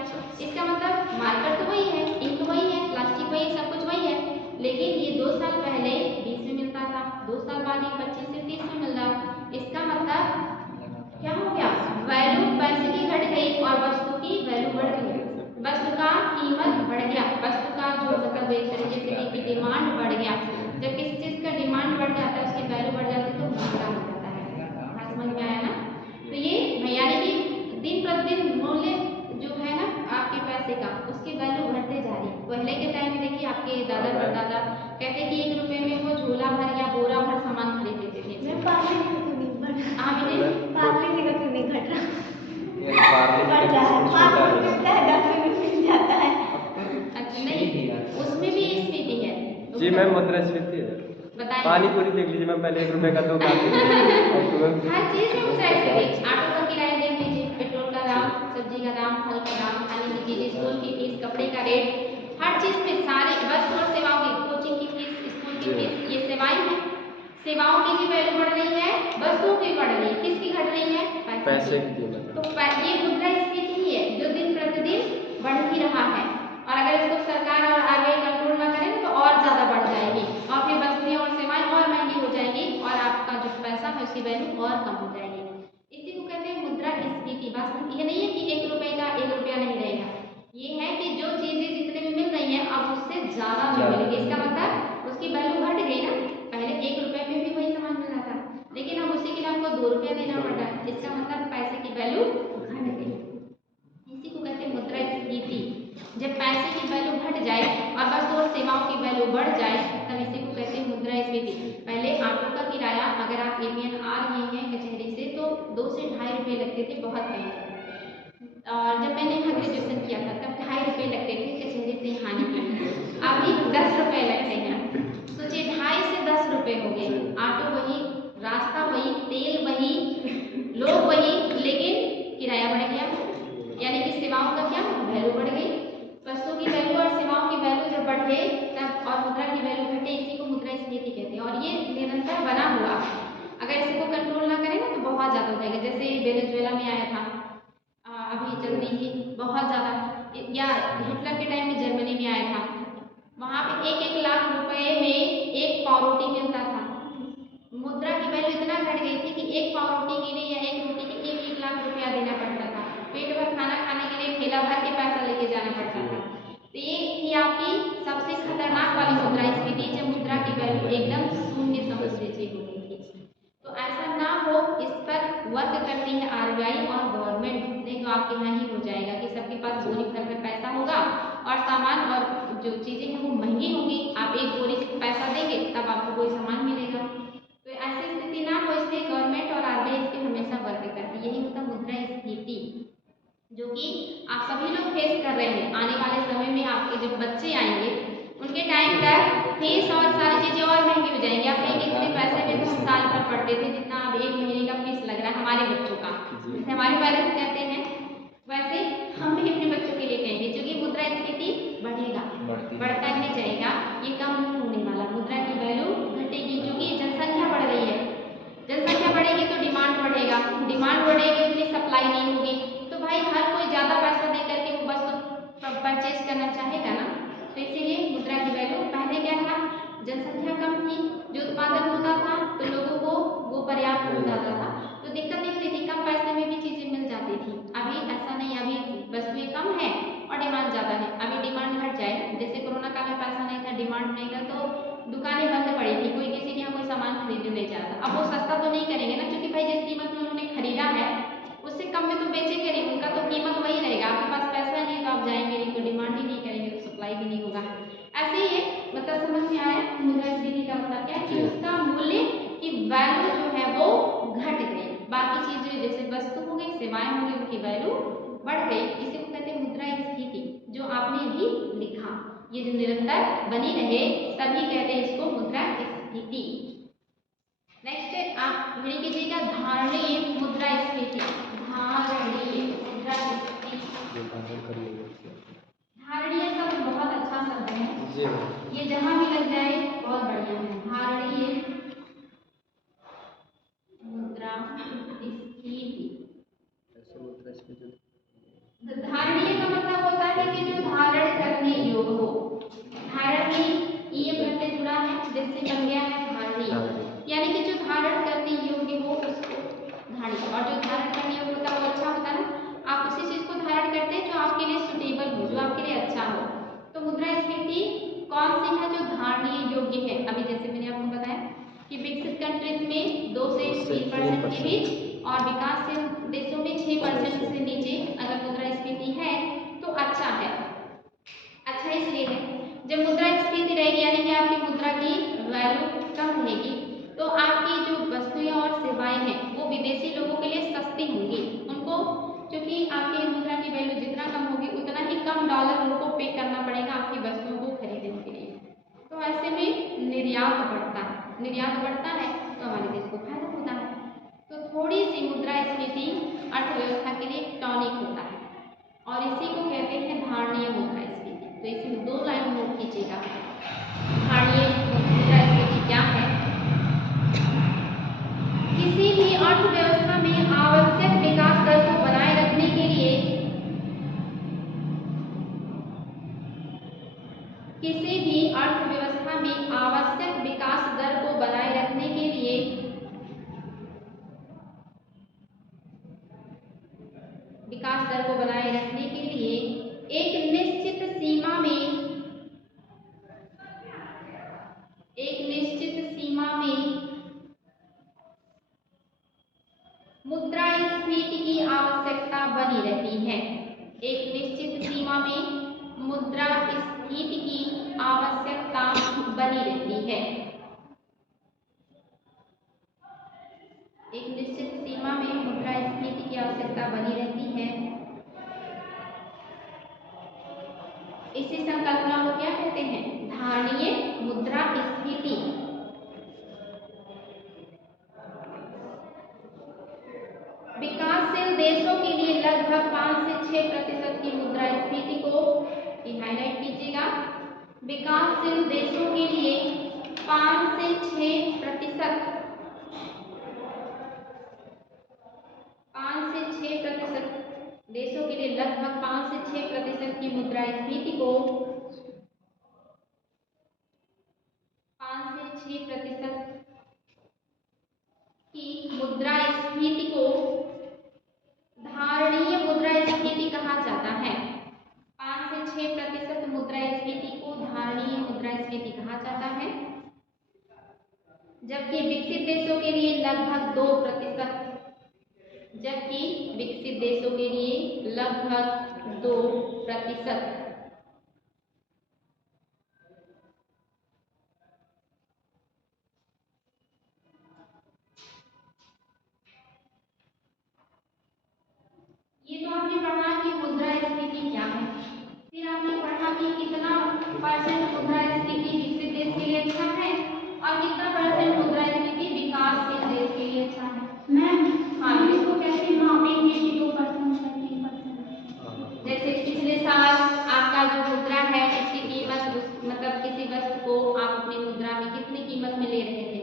इसका मतलब मार्कर तो वही है, इंक वही है, प्लास्टिक वही है, सब कुछ वही है, लेकिन ये 2 साल पहले 20 में मिलता था, 2 साल बाद ये 25 से 30 में मिल रहा। इसका मतलब क्या हो गया? वैल्यू पैसे की घट गई और वस्तु की वैल्यू बढ़ गई, वस्तु का कीमत बढ़ गया, वस्तु का जो मतलब एक तरीके से कि डिमांड बढ़ गया। जब किसी चीज का डिमांड बढ़ जाता है, उसकी वैल्यू बढ़ जाती है तो महंगा हो जाता है। हाँ, समझ में आया ना? तो ये यानी कि दिन प्रतिदिन मूल्य जो है ना आपके पैसे का, उसकी वैल्यू बढ़ते जा रही है। पहले के टाइम में देखिए आपके दादा परदादा कहते कि 1 रुपये में वो झोला भर या बोरा भर सामान खरीद लेते थे। मैं पार्ले जी का क्यों नहीं बढ़ रहा? हाँ बेटे, पार्ले जी का क्यों नहीं घट रहा? ये पार्ले बढ़ रहा है, 5 रुपये मिलता है, 10 रुपये मिल जाता है। अच्छा नहीं, उसमें भी स्फीति है। जी मैम, मुद्रास्फीति है। बताइए। पानी पूरी देख लीजिए मैम, पहले 1 रुपये का तो हर चीज में मुद्रास्फीति। ऑटो का किराया देख लीजिए, पेट्रोल का दाम, सब्जी का दाम, फल का दाम, खाने की चीजें, स्कूल की फीस, कपड़े का रेट, हर चीज में सारे वस्तु और सेवाओं की, कोचिंग की फीस, स्कूल की फीस, ये सेवाएं हैं। सेवाओं की भी वैल्यू बढ़ रही है, वस्तुओं की बढ़ रही है, किसकी घट रही है? पैसे की कीमत। तो ये मुद्रास्फीति ही है जो दिन प्रतिदिन बढ़ ही रहा है, और अगर इसको सरकार और आगे कंट्रोल ना करें तो और ज्यादा बढ़ जाएगी, और फिर वस्तुएं और सेवाएं और महंगी हो जाएगी, और आपका जो पैसा है उसकी वैल्यू और कम हो जाएगी। इसी को कहते हैं मुद्रास्फीति। बात ये नहीं है कि 1 रुपये का 1 रुपया नहीं रहेगा, ये है कि जो चीजें जितने में मिल रही हैं अब उससे ज्यादा में मिलेगी। इसका मतलब उसकी वैल्यू घट गई ना। पहले 1 रुपये में भी वही सामान मिल रहा था, लेकिन अब उसी के लिए आपको 2 रुपया देना पड़ रहा है। इसका मतलब पैसे की वैल्यू घट गई। इसी को कहते हैं मुद्रास्फीति। जब पैसे की वैल्यू घट जाए और वस्तु और सेवाओं की वैल्यू बढ़ जाए तब इसी को कहते हैं मुद्रास्फीति। पहले ऑटो का किराया अगर आप एपीएन आ रहे हैं कचहरी से तो 2 से 2.5 रुपये लगते थे बहुत पहले, और जब मैंने यहाँ ग्रेजुएशन किया था तब 2.5 रुपये लगते थे कचहरी से यहाँ निकलने, अभी 10 रुपये लगते हैं। सोचिए 2.5 से 10 रुपये हो गए। ऑटो वही, रास्ता वही, तेल वही, लोग वही, लेकिन किराया बढ़ गया। यानी कि सेवाओं का क्या वैल्यू बढ़ गई। वस्तुओं की वैल्यू और सेवाओं की वैल्यू जब बढ़े तब और मुद्रा की वैल्यू घटे, इसी को मुद्रास्फीति कहते हैं। और ये निरंतर बना हुआ, अगर इसी को कंट्रोल ना करें ना तो बहुत जैसे वेनेजुएला में आया था अभी जल्दी ही बहुत ज़्यादा, या हिटलर के टाइम में जर्मनी में आया था। वहाँ पे 1-1 लाख रुपए में 1 पाव रोटी मिलता था। मुद्रा की वैल्यू इतना घट गई थी कि 1 पाव रोटी के लिए या 1 रोटी के 1-1 लाख रुपया देना पड़ता था। पेट भर खाना खाने के लिए ठेला भर के पैसा लेके जाना पड़ता था। तो ये थी आपकी सबसे खतरनाक वाली मुद्रास्फीति, जब मुद्रा की वैल्यू एकदम शून्य समझ लीजिए हो गई थी। तो ऐसा ना हो, इस पर वर्क करती है आरबीआई और गवर्नमेंट, नहीं तो आपके यहाँ ही हो जाएगा कि सबके पास बोरी भर में पैसा होगा और सामान और जो चीज़ें हैं वो महंगी होंगी। आप एक बोरी पैसा देंगे तब आपको कोई सामान मिलेगा। तो ऐसी स्थिति ना हो, इसलिए गवर्नमेंट और आरबीआई इस पर हमेशा वर्क करती है। यही होता मुद्रास्फीति, जो कि आप सभी लोग फेस कर रहे हैं। आने वाले समय में आपके जो बच्चे आएंगे उनके टाइम तक फीस और सारी चीज़ें और महंगी हो जाएंगी। आप कहेंगे इतने पैसे में तो हम साल भर पढ़ते थे जितना अब 1 महीने का फीस लग रहा है हमारे बच्चों का। जैसे हमारे पेरेंट्स कहते हैं वैसे हम भी अपने बच्चों के लिए कहेंगे, क्योंकि मुद्रास्फीति बढ़ेगा, बढ़ता ही जाएगा, ये कम नहीं होने वाला। मुद्रा की वैल्यू घटेगी क्योंकि जनसंख्या बढ़ रही है। जनसंख्या बढ़ेगी तो डिमांड बढ़ेगा, डिमांड बढ़ेगी उतनी सप्लाई नहीं होगी। तो भाई हर कोई ज़्यादा पैसा दे करके वो वस्तु परचेज करना चाहेगा ना। तो इसीलिए मुद्रा की वैल्यू, पहले क्या था, जनसंख्या कम थी, जो उत्पादन होता था तो लोगों को वो पर्याप्त हो जाता था, तो दिक्कत नहीं होती थी, कम पैसे में भी चीज़ें मिल जाती थी। अभी ऐसा नहीं, अभी वस्तुएं कम है और डिमांड ज़्यादा है। अभी डिमांड घट जाए, जैसे कोरोना काल में पैसा नहीं था, डिमांड नहीं था, तो दुकानें बंद पड़ी थी, कोई किसी के यहाँ कोई सामान खरीदने नहीं जा रहा था। अब वो सस्ता तो नहीं करेंगे ना, क्योंकि भाई जिस कीमत में उन्होंने खरीदा है उससे कम में तो बेचेंगे नहीं, उनका तो कीमत वही रहेगा। आपके पास पैसा नहीं है तो आप जाएंगे नहीं, तो डिमांड ही नहीं करेंगे तो सप्लाई भी नहीं होगा। ऐसे ही है, मतलब समझ में आया मुद्रास्फीति का मतलब क्या है कि उसका मूल्य की वैल्यू जो है वो घट गई, बाकी चीजें जैसे वस्तु हो गई, सेवाएं हो गई, उनकी वैल्यू बढ़ गई। इसी को कहते हैं मुद्रास्फीति, जो आपने अभी लिखा, ये जो निरंतर बनी रहे तभी कहते हैं इसको मुद्रास्फीति। नेक्स्ट आप रीडिंग कीजिएगा, धारणीय मुद्रास्फीति। धारणीय मुद्रास्फीति, धारणीय शब्द बहुत अच्छा शब्द है जी ये, जहां भी लग जाए बहुत बढ़िया है। धारणीय मुद्रास्फीति, धारणीय का मतलब होता है कि जो धारण करने योग्य हो। धारण में ये प्रत्यय जुड़ा है, जिससे बन गया है धारणीय, यानी कि जो धारण करने योग्य हो उसको धारणीय। और जो धारण करने योग्य होता है वो अच्छा होता है ना, आप उसी चीज को धारण करते हैं जो आपके लिए सुटेबल हो, जो आपके लिए अच्छा हो। तो मुद्रास्फीति कौन सी है, जो धारणीय योग्य है। अभी जैसे मैंने आपको बताया कि विकसित कंट्रीज में 2 से 3% के बीच और विकासशील देशों में 6% से नीचे अगर मुद्रास्फीति है तो अच्छा है। अच्छा इसलिए है, जब मुद्रास्फीति रहेगी यानी कि आपकी मुद्रा की वैल्यू कम रहेगी, तो आपकी जो वस्तुएं और सेवाएं हैं वो विदेशी लोगों के लिए सस्ती होंगी। उनको, क्योंकि आपकी मुद्रा की वैल्यू जितना कम होगी उतना ही कम डॉलर उनको पे करना पड़ेगा आपकी वस्तुओं को खरीदने के लिए। तो ऐसे में निर्यात बढ़ता है, निर्यात बढ़ता है तो हमारे देश को फायदा होता है। तो थोड़ी सी मुद्रास्फीति अर्थव्यवस्था के लिए टॉनिक होता है और इसी को कहते हैं धारणीय मुद्रास्फीति। तो इसी 2 लाइन नोट कीजिएगा, धारणीय मुद्रास्फीति क्या है। किसी भी अर्थव्यवस्था में आवश्यक विकास दर को बनाए रखने के लिए, किसी भी अर्थव्यवस्था में आवश्यक विकास दर को बनाए रखने के लिए विकास दर को बनाए रखने के लिए एक निश्चित सीमा में मुद्रास्फीति की आवश्यकता बनी रहती है। एक निश्चित सीमा में मुद्रास्फीति की आवश्यकता बनी रहती है। एक निश्चित सीमा में मुद्रास्फीति की आवश्यकता बनी रहती है। इसी संकल्पना को क्या कहते हैं, धारणीय मुद्रास्फीति। विकासशील देशों के लिए लगभग 5 से 6% की मुद्रास्फीति को हाईलाइट कीजिएगा। विकासशील देशों के लिए 5 से 6% लगभग 5 से 6% की मुद्रास्फीति को 5 से 6% की मुद्रास्फीति को धारणीय मुद्रास्फीति कहा जाता है। 5 से 6% मुद्रास्फीति को धारणीय मुद्रास्फीति कहा जाता है, जबकि विकसित देशों के लिए लगभग 2%, जबकि विकसित देशों के लिए लगभग 2%। ये तो आपने पढ़ा कि मुद्रास्फीति क्या है। फिर आपने पढ़ा कि कितना परसेंट मुद्रास्फीति विकसित देश के लिए अच्छा है और कितना परसेंट मुद्रास्फीति विकासशील देश के लिए अच्छा है। मैम हाँ, हम इसको कैसे मापेंगे कि 2% है 3%? जैसे पिछले साल आपका जो मुद्रा है इसकी कीमत मतलब किसी वस्तु को आप अपनी मुद्रा में कितनी कीमत में ले रहे थे,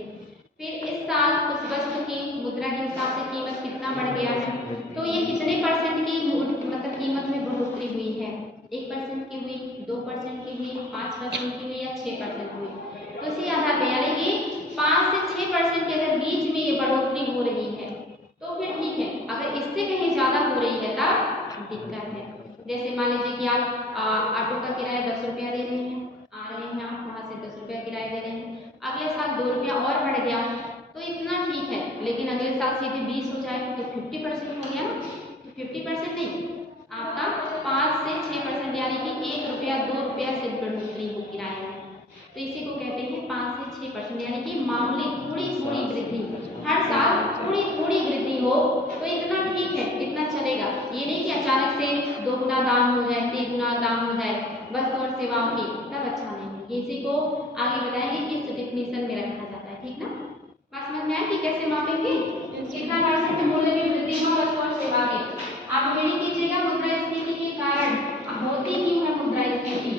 फिर इस साल उस वस्तु की मुद्रा के हिसाब से कीमत कितना बढ़ गया है, तो ये कितने परसेंट की मतलब कीमत में बढ़ोतरी हुई है। 1% की हुई, 2% की हुई, 5% की हुई या 6% हुई। तो इसी आधार पर यानी कि 5 से 6% के अगर बीच में ये बढ़ोतरी हो रही है तो फिर ठीक है। अगर इससे कहीं ज़्यादा हो रही है तब दिक्कत है। जैसे मान लीजिए कि आप ऑटो का किराया 10 रुपया दे रहे हैं, आ रहे हैं आप वहाँ से 10 रुपया किराया दे रहे हैं, अगले साल 2 रुपया और बढ़ गया तो इतना ठीक है, लेकिन अगले साल सीधे 20 हो जाए तो 50% हो गया ना। 50% नहीं, आपका 5 से 6% यानी कि 1 रुपया 2 रुपया से बढ़ोतरी हो किराए में, तो इसी को कहते हैं 5 से 6% यानी कि मामूली थोड़ी थोड़ी वृद्धि, हर साल थोड़ी थोड़ी वृद्धि हो तो इतना ठीक है, इतना चलेगा। ये नहीं कि अचानक से 2 गुना दाम हो जाए, 3 गुना दाम हो जाए वस्तु और सेवाओं की, तब अच्छा नहीं है। इसी को आगे बताएंगे किस डिफिनीशन में रखा जाता है, ठीक ना। बात समझ में आया कि कैसे मापेंगे, कितना परसेंट मूल्य में वृद्धि हो वस्तु और सेवा की। आप हेडिंग कीजिएगा मुद्रास्फीति के कारण होती क्यों है मुद्रास्फीति।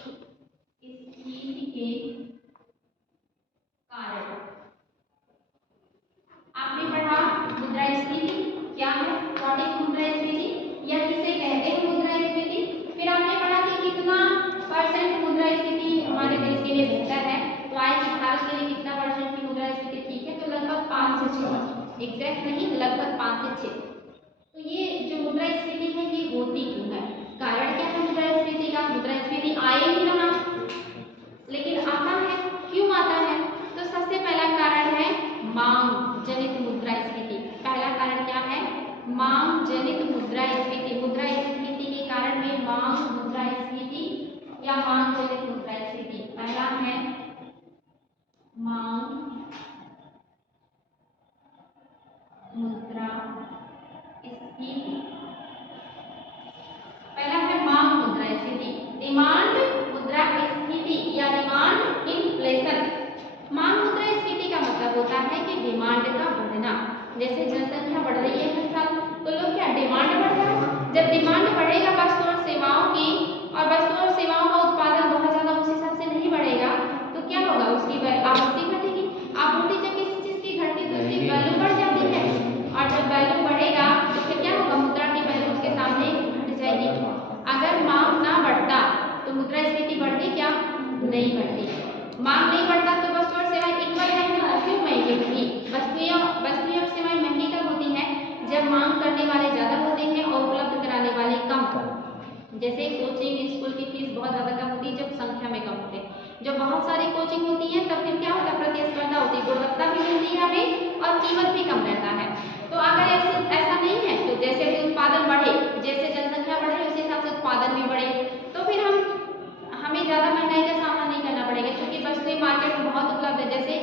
मुद्रास्फीति के कारण आपने पढ़ा मुद्रास्फीति क्या है, व्हाट इज मुद्रास्फीति या किसे कहते हैं मुद्रास्फीति। फिर आपने पढ़ा कि कितना परसेंट मुद्रास्फीति हमारे देश के लिए बेहतर है, तो आज की भारत के लिए कितना परसेंट की मुद्रास्फीति ठीक है, तो लगभग 5 से 6, एग्जैक्ट नहीं, लगभग 5 से 6। तो ये जो मुद्रास्फीति है ये होती क्यों है, कारण क्या है मुद्रास्फीति का। मुद्रास्फीति आए ही रहा लेकिन आता है, क्यों आता है, तो सबसे पहला कारण है मांग जनित मुद्रास्फीति। पहला कारण क्या है, मांग जनित मुद्रास्फीति। मुद्रास्फीति के कारण में मांग मुद्रास्फीति या मांग जनित मुद्रास्फीति। पहला है मांग मुद्रास्फीति, पहला है मांग मुद्रास्फीति, डिमांड मुद्रास्फीति या डिमांड इन्फ्लेशन। मांग मुद्रास्फीति का मतलब होता है कि डिमांड का बढ़ना। जैसे जनसंख्या बढ़ रही है हर साल तो लोग क्या डिमांड बढ़ रहा है, जब डिमांड बढ़ेगा वस्तु और सेवाओं की और वस्तु और सेवाओं का उत्पादन बहुत ज्यादा उस हिसाब से नहीं बढ़ेगा तो क्या होगा, उसकी आपूर्ति घटेगी। आपूर्ति जब किसी चीज की घटती तो उसकी वैल्यू बढ़ जाती है और जब वैल्यू बढ़ेगा तो फिर क्या होगा, मुद्रा की वैल्यू उसके सामने घट जाएगी। अगर मांग ना बढ़ता तो मुद्रास्फीति बढ़ती क्या, नहीं बढ़ती। मांग नहीं बढ़ता तो वस्तु और सेवाएं इक्वल है, क्यों महंगी होगी। वस्तुएं और सेवाएं महंगी कब होती हैं, जब मांग करने वाले ज्यादा होते हैं और उपलब्ध कराने वाले कम। जैसे कोचिंग स्कूल की फीस बहुत ज्यादा कम होती है जब संख्या में कम होते हैं, जब बहुत सारी कोचिंग होती है तब फिर क्या होता है, प्रतिस्पर्धा होती है, गुणवत्ता भी मिलती है हमें और कीमत भी कम रहता है। तो अगर ऐसा नहीं है तो जैसे भी उत्पादन बढ़े, जैसे जनसंख्या बढ़े उसी हिसाब से उत्पादन भी बढ़े तो फिर हमें ज्यादा महंगाई का सामना नहीं करना पड़ेगा, क्योंकि वस्तुएं मार्केट में बहुत उपलब्ध है। जैसे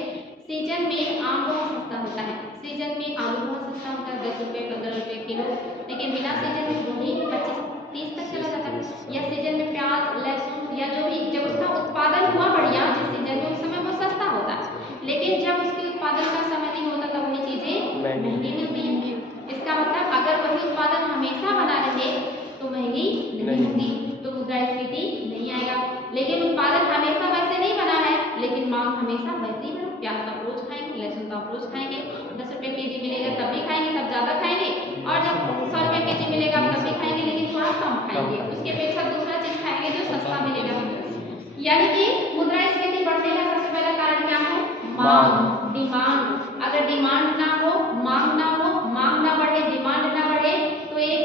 सीजन में आम बहुत सस्ता होता है, सीजन में आलू बहुत सस्ता होता है 10 रुपये 15 रुपये किलो, लेकिन बिना सीजन में वही 25-30 तक चला जाता है। या सीजन में प्याज लहसुन या जो भी जब उसका उत्पादन हुआ बढ़िया जिस सीजन में उस समय वो सस्ता होता है, लेकिन जब उसके उत्पादन का समय नहीं होता तब वही चीजें महंगी मिलती हैं। इसका मतलब अगर वही उत्पादन हमेशा बना रहे तो महंगी नहीं होगी, तो मुद्रास्फीति नहीं आएगा। लेकिन उत्पादन हमेशा वैसे नहीं बना है लेकिन मांग हमेशा वैसे ही बना, प्याज का रोज खाएंगे लहसुन का रोज कुछ खाएंगे, 10 रुपये केजी मिलेगा तब भी खाएंगे, तब ज़्यादा खाएंगे, और जब 100 रुपये केजी मिलेगा तब भी खाएंगे, लेकिन थोड़ा कम खाएंगे, उसके अपेक्षा दूसरा चीज़ खाएंगे जो सस्ता मिलेगा। यानी कि मुद्रास्फीति बढ़ने का सबसे पहला कारण क्या है? मांग, डिमांड। अगर डिमांड ना हो, मांग ना बढ़े, डिमांड ना बढ़े, तो एक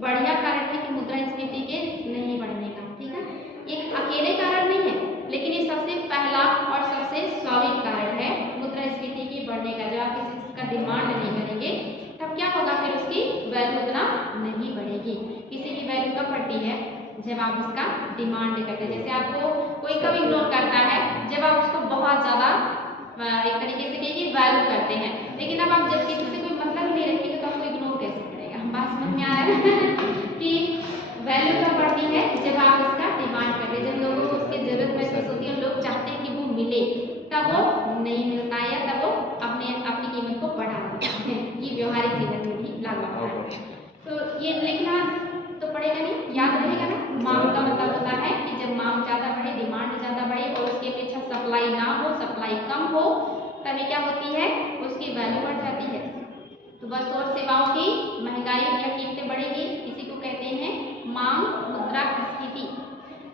बढ़िया कारण है कि मुद्रास्फीति के नहीं बढ़ने का। ठीक है, एक अकेले कारण नहीं है, लेकिन ये सबसे पहला और सबसे स्वाभाविक कारण है मुद्रास्फीति के बढ़ने का। जब आप किसी चीज का डिमांड नहीं करेंगे तब क्या होगा, फिर उसकी वैल्यू उतना नहीं बढ़ेगी। किसी की वैल्यू कब बढ़ती है? जब आप उसका डिमांड करते हैं। जैसे आपको कोई कब इग्नोर करता है? जब आप उसको बहुत ज़्यादा एक तरीके से कहिए वैल्यू करते हैं, लेकिन अब आप जब किसी से कोई मतलब नहीं रखेंगे तो आपको इग्नोर कैसे करेगा? बात समझ में आ रहा है कि वैल्यू कब बढ़ती है? जब आप उसका डिमांड करते हैं, जब लोगों को उसकी जरूरत महसूस होती है, लोग चाहते हैं कि वो मिले, तब वो नहीं मिलता है, या तब वो अपनी कीमत को बढ़ा देते हैं। ये व्यवहारिक जीवन में भी लागू होता है। तो ये लिखना तो पड़ेगा नहीं, याद रहेगा ना। मांग का मतलब होता है कि जब मांग ज़्यादा बढ़े, डिमांड ज़्यादा बढ़े और उसकी अपेक्षा सप्लाई ना हो, सप्लाई कम हो, तभी क्या होती है? उसकी वैल्यू बढ़ जाती है। तो वस्तु और सेवाओं की महंगाई या कीमतें बढ़ेगी, इसी को कहते हैं मांग मुद्रास्फीति।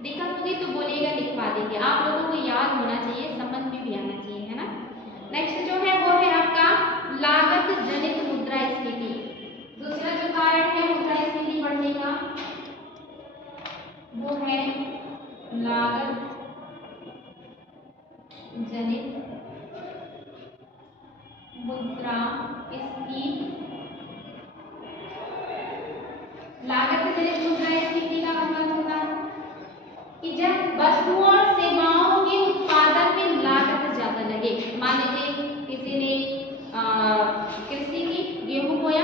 दिक्कत होगी तो बोलिएगा, लिखवा देंगे। आप लोगों को याद होना चाहिए, समझ में भी आना चाहिए, है ना। नेक्स्ट जो है वो है आपका लागत जनित मुद्रास्फीति। दूसरा जो कारण है मुद्रास्फीति बढ़ने का वो है लागत जनित मुद्रास्फीति। लागत जनित मुद्रास्फीति का मतलब होता है कि जब वस्तुओं और सेवाओं के उत्पादन में लागत ज्यादा लगे। मान लीजिए किसी ने कृषि की गेहूं बोया,